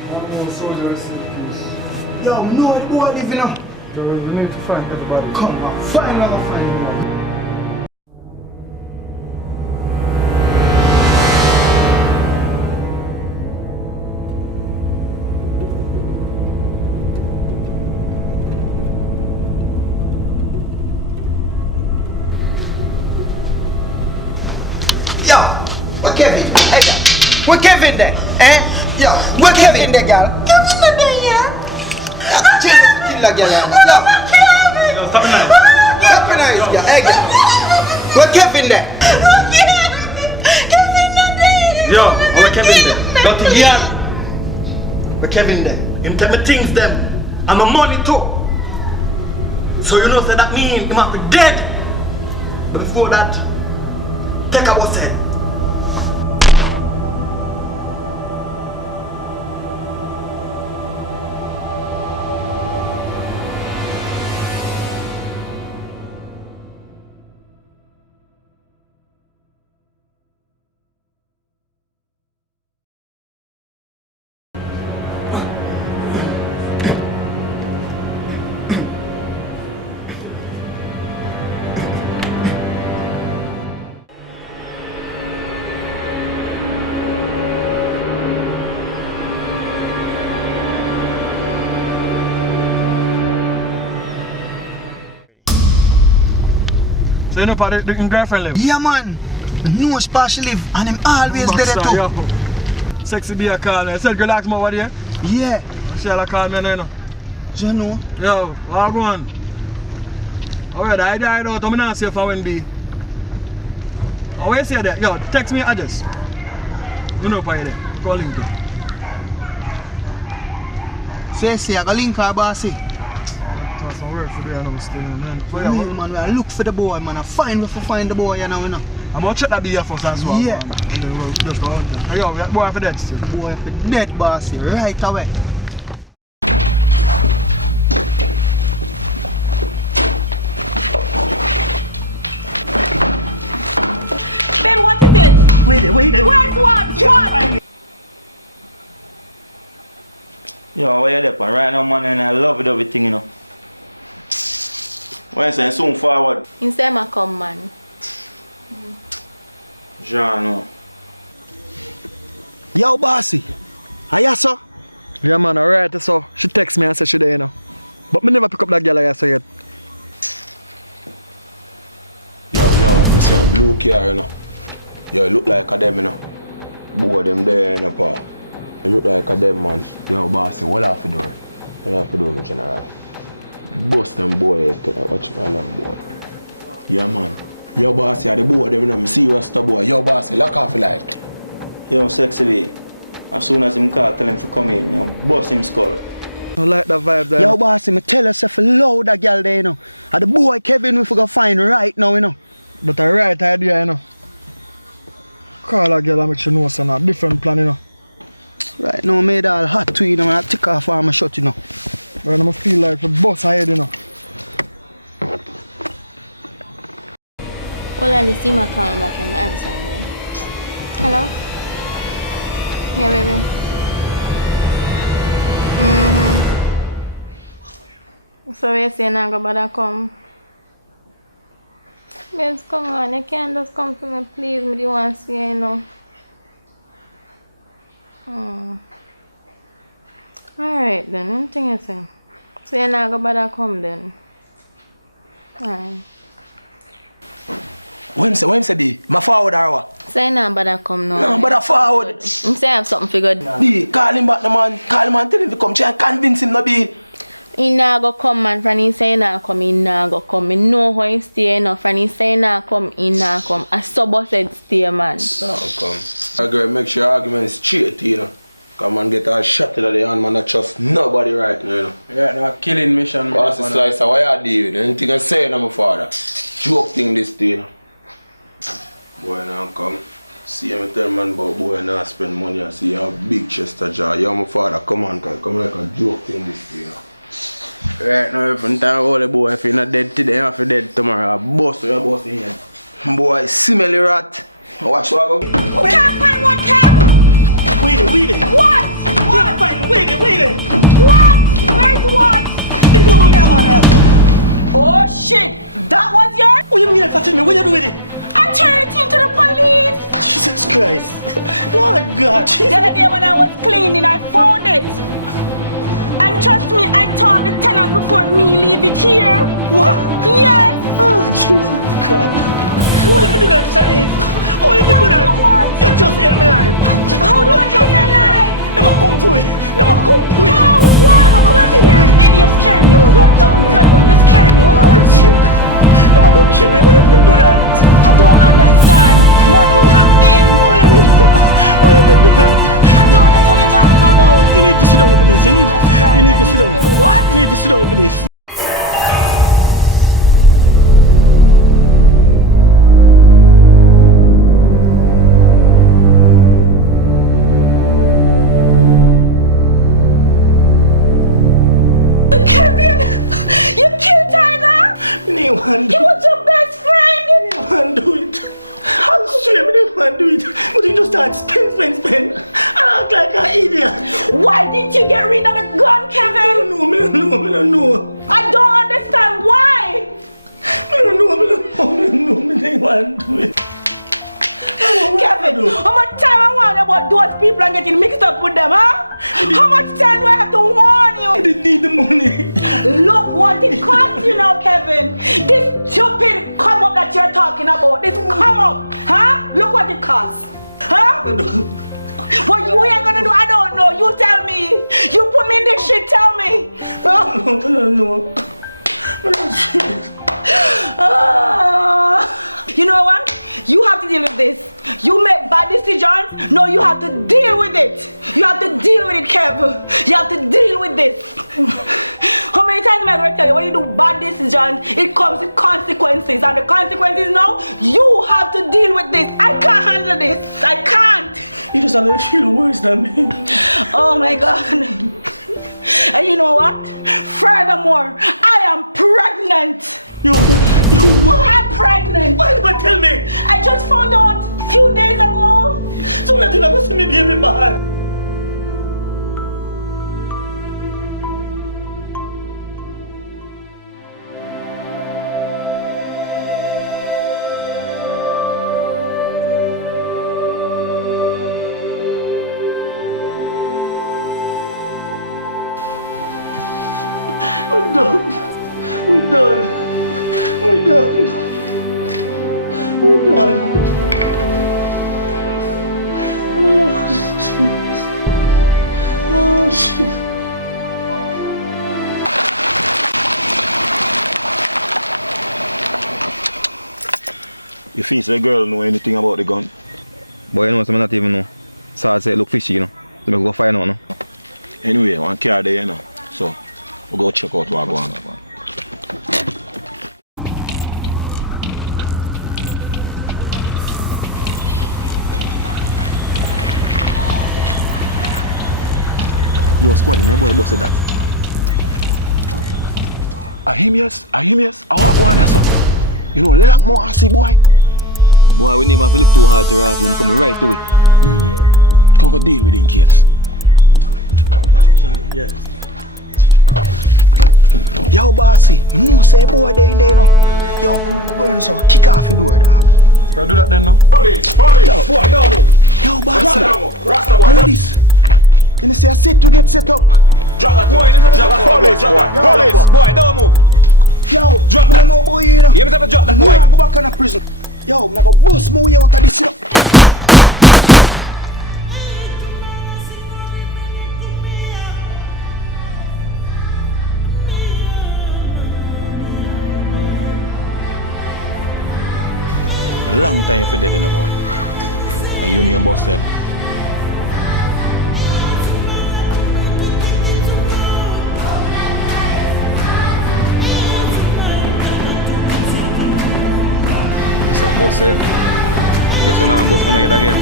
One more soldier receipt. Yo, no, the boy live, you know. So you need to find everybody. Come on, find everybody. Yo, where Kevin? Hey, girl. Where Kevin there? Eh? Yo, where Kevin there, girl? Kevin there, yeah. Kill that girl, yo. Yo, stop it now. Stop it now, girl. Hey, girl. Where Kevin there? Kevin there. Yo, where Kevin there? Dirty girl. Where Kevin there? Him tell me things them. And my money too. So you know, so that mean he might be dead. But before that, take a what's said. So you know how the girlfriend live? Yeah, man. No spot she live, and him always there too. Yo. Sexy be a call me. I said, relax more over there. Yeah. She'll call me now, you know. You know? Yo, what go on? Alright, I died out. I'm not safe for when be. Oh, where you say that? Yo, text me address. You know why you there. Call link to. Say, I got link her, bossy. That's some work for the still, man. Man, I look for the boy, man. I find where to find the boy, you know. I'm gonna check that beer first as well. Yeah. Man. And then we'll just go on there. Yo, boy for dead still. Boy for dead, bossy. Right away. Ben, what is it? Wait. Where's what? What? Yo, where you there, man? Right now, man, and I love it, everything, you know. When you saying soon forward? Instead I come, man. John, no. Yo, bossy. Are you so? Yeah, man, alright, so she text me and said she there, you know. But me never pick up that girl I saw yet. Yo, I see a blue car, you know. Yo, it look like a them, you know. Boy, them there, you know, pa. It look like a them, man. Yo, bossy, what off the door? What off the door, in general? Bust them boy, watch me on them boy. Yeah, man. Yo, bossy, the boy, them, you know, me serious to boy. Yo, bossy, lock off like. Yo, sexy B. As soon as him call, tell him to come in, yo. Bust him skull. I like that vibe there. Yo, bossy, me tell yourself to load that girl there, you know. And the boy Kevin we go find right now, you know. But the right idea, you know. Call that girl and make sure know it's a different plan, you know. Right now, made all hot to you know, and I take off all my shot, you know. Right now, I feel like the boss ahead, you know. Hold on, the steamer coming back and answer me. Hello? Yeah, baby. So you're saying I go better come? Babes, come on, you can't just come to me, please. Me, do you want to see you, you know? Alright then, one thing you say. So you're not going to come then? Alright. What him say be? My forward or what? Say not better come now. No, but I forward. I'm say I have something figured. B, call him back, the man. Call him and tell him to come. Try and convince him, no be. He not go come, man. Friend, he say he not come, he not go come. He know how he stay, no. Friend, he say he not come, he not come. I sub said stay, man. Don't come. I gotta make sure your argument is straight, you know. Come and get all shot to the hand, man. I trust nobody right now, you know. Yeah, no killing mission, man. Boss is slicer, what you do? Anything I say, no, my father. Joke thing this day, you know. Boy, now come. See me tell man about boy now spend money. I see you have big chest of jaw. You're my father, come on, come like a joke thing this day, you know. Right now, if you tell all the boy, if you're not dead today, you're not dead tomorrow. Boss, you're boss in here. Boy, smelly rat. Watch what I go. We can't find one, Kev! Wait it. What? Can't find it, wait it. What? Where's what? The government man. Oh shit! That was yours? What you mean if I tell me? What you do with it? I turned it into the police! Jesus Christ. Lord God. The other day when I was cleaning, I found it. And trust me, I told the tenant before me leave it here. What? Yes. Oh, Jesus Christ. How you do that, Charlie? How you do that? You just end my life. How do I end your life? Never come to it. Oh, what? I'm not here. Baby, you're scaring me. You're scaring me. Don't kill me. Why you do that? I don't understand. What happened? Why you do that? I don't know what you're talking about. You need to sit down with this. You need to sit down. What? You need to sit down with this. Kevin, you killed Tiger? He was your best friend. He didn't do it. I'm sure he didn't do it. But he just started spend. And act like an idiot. Why didn't you get rid of the gun, Kevin? I don't know. I don't understand why. I don't know. I didn't want to do it. Kevin, how much time I warn about those people and getting mixed up with them, huh? How much time do I have to warn you? I didn't need the money. Look what it cost you now, Kevin. This stupid come up that you're talking about? This come up, huh? Look what it costs, huh? What you ain't gonna do, I don't know. You tell me. You put me in this shit, tell me. No. You know what? You have to deal with this. You make bad decisions. No, you have to deal with it. You have to deal with it, Kev. You have to deal with this. How many times am I going to tell you, when you do bad decisions, it comes with consequences. And the consequences now, you have to deal with this. I can't handle this. I can't. You just have to feel worse than me. Oh my God. And you know what? Furthermore, I am pregnant. You what? I'm pregnant. Why did you tell me? I just found out a few days ago. So that you never see me baby man. We're done. We're done. We're done. We're done. Oh, shit. Oh, shit. You think the girl know anything about the gun? Boy, you know, so I not even know. So I say it look fishy, you know. So I go find out, no? Anyway, one car there, you know. So, we'll go check out what going on. Yo, squad, my boy busted that. I him yes. I walk one there, so. You know, long more I see, boy. Boy, we never have to look too hard to rat him. Come right to it. Come go deal with it in case. Yes. Yo, bossy, no say boy they in there no. Yo, come on, so kick off the door, dog. Can I do that then, no? Police! Yo, boy, yo, bossy. What is this? You say I set to get set up. Drop that boy, police! Police! Boy, don't move! Yo, drop that! No boy, you know. You have to drop that boy! I go back in the prison. Yo, I go bust my way out of this, you know. Long time for dead in the boy. A union boss said. It's a boss said. Guess you're not boss come get again.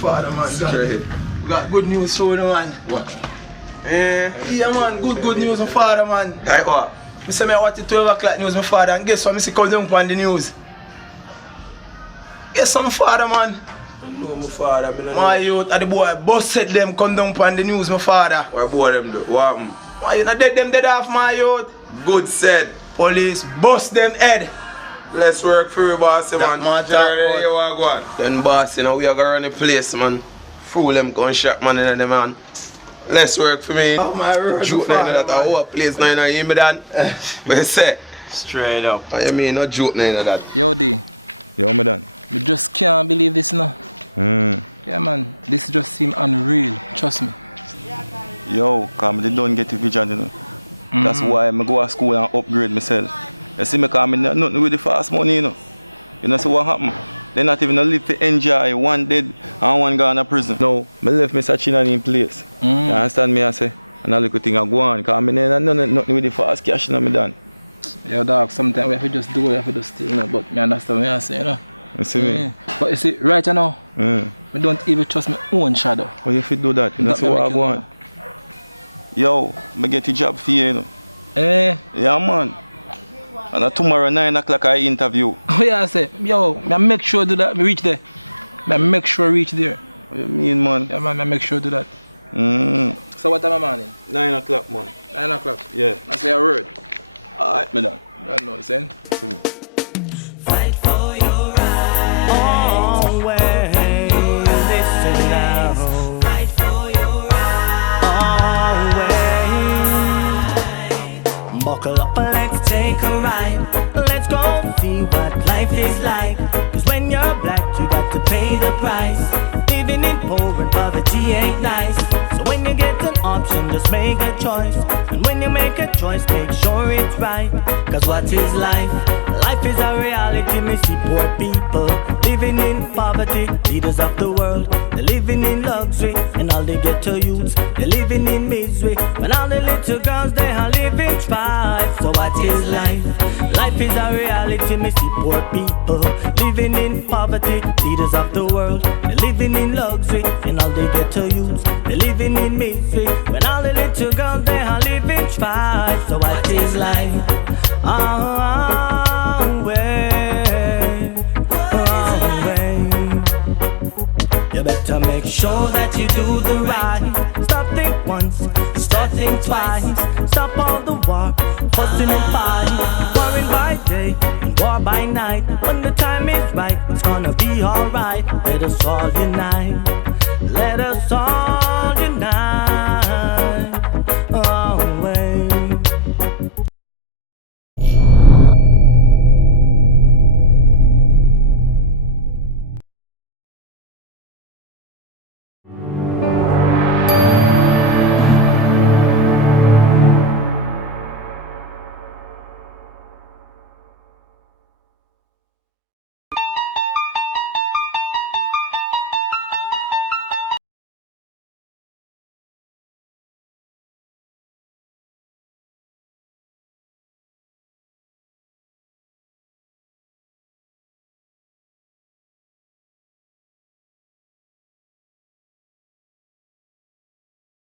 Father, man. We got good news for you, man. What? Yeah, man. Good news, my father, man. Like what? I say I watch the 12 o'clock news, my father, and guess what? I see come down on the news. Guess what, my father, man? No, my father. My youth, and the boy busted them come down on the news, my father. What boy them do? What happened? My youth, not dead off, my youth. Good said. Police bust them head. Let's work for you, boss, man. Go Then, boss, you know, we are going to run the place, man. Fool them, gunshot man in the man. Let's work for me. Oh, my word. Joke now that I whole place now, you hear me, Dan? But you say? Straight up. What you mean, no joke now that? Yo, D. Yo, me Dan. We just can't believe this now. Yeah, man. This just seems unreal. Trust me. Yo, come they don't get the vision, you know. That's why I go to school and upgrade myself. You see me come nothing with the fast money, you know. You know see what happened? They not even live to enjoy. One dead and one gone to prison. No, I left Mr. Chinan in place. You understand me I say? And I look at thing I go on. Because I nothing with the fast cash in my done. Yeah, dog, sometimes we have to just do it, we have to just steal, you know, but I understand what I say, you know. You see me? But you see, right now, I don't even trust my own shadow. How you fit do that? You know see what I go on? Yo, I get a job for you, you know. Yeah, man. And tomorrow 9 o'clock I interview. Oh yeah, I say, yo, I make sure do that, I reach there. I make sure reach there. What you mean, man? Yeah, man, I make sure do that. So what time am I morning? 9 o'clock, man. 9 o'clock? Yeah. I say a word. Alright, me done. I know what you're saying. Fight for your rights. Always listen now. Fight for your rights. Always buckle up and let's take a ride. Let's go see what life is like. Cause when you're black, you got to pay the price. Living in poor and poverty ain't nice. So when you get an option, just make a choice. And when you make a choice, make sure it's right. Cause what is life? Life is a reality. Me see poor people living in poverty. Leaders of the world, they're living in luxury. And all they get to use, they're living in misery. When all the little girls, they are living strife. So what is life? Life is a reality. Me see poor people living in poverty. Leaders of the world, they're living in luxury. And all they get to use, they're living in misery. When all the little girls, they are living strife. So what is life? You better make sure that you do the right. Stop think once, start think twice. Stop all the war, fussing and fight. Warring by day and war by night. When the time is right, it's gonna be alright. Let us all unite. Let us all unite.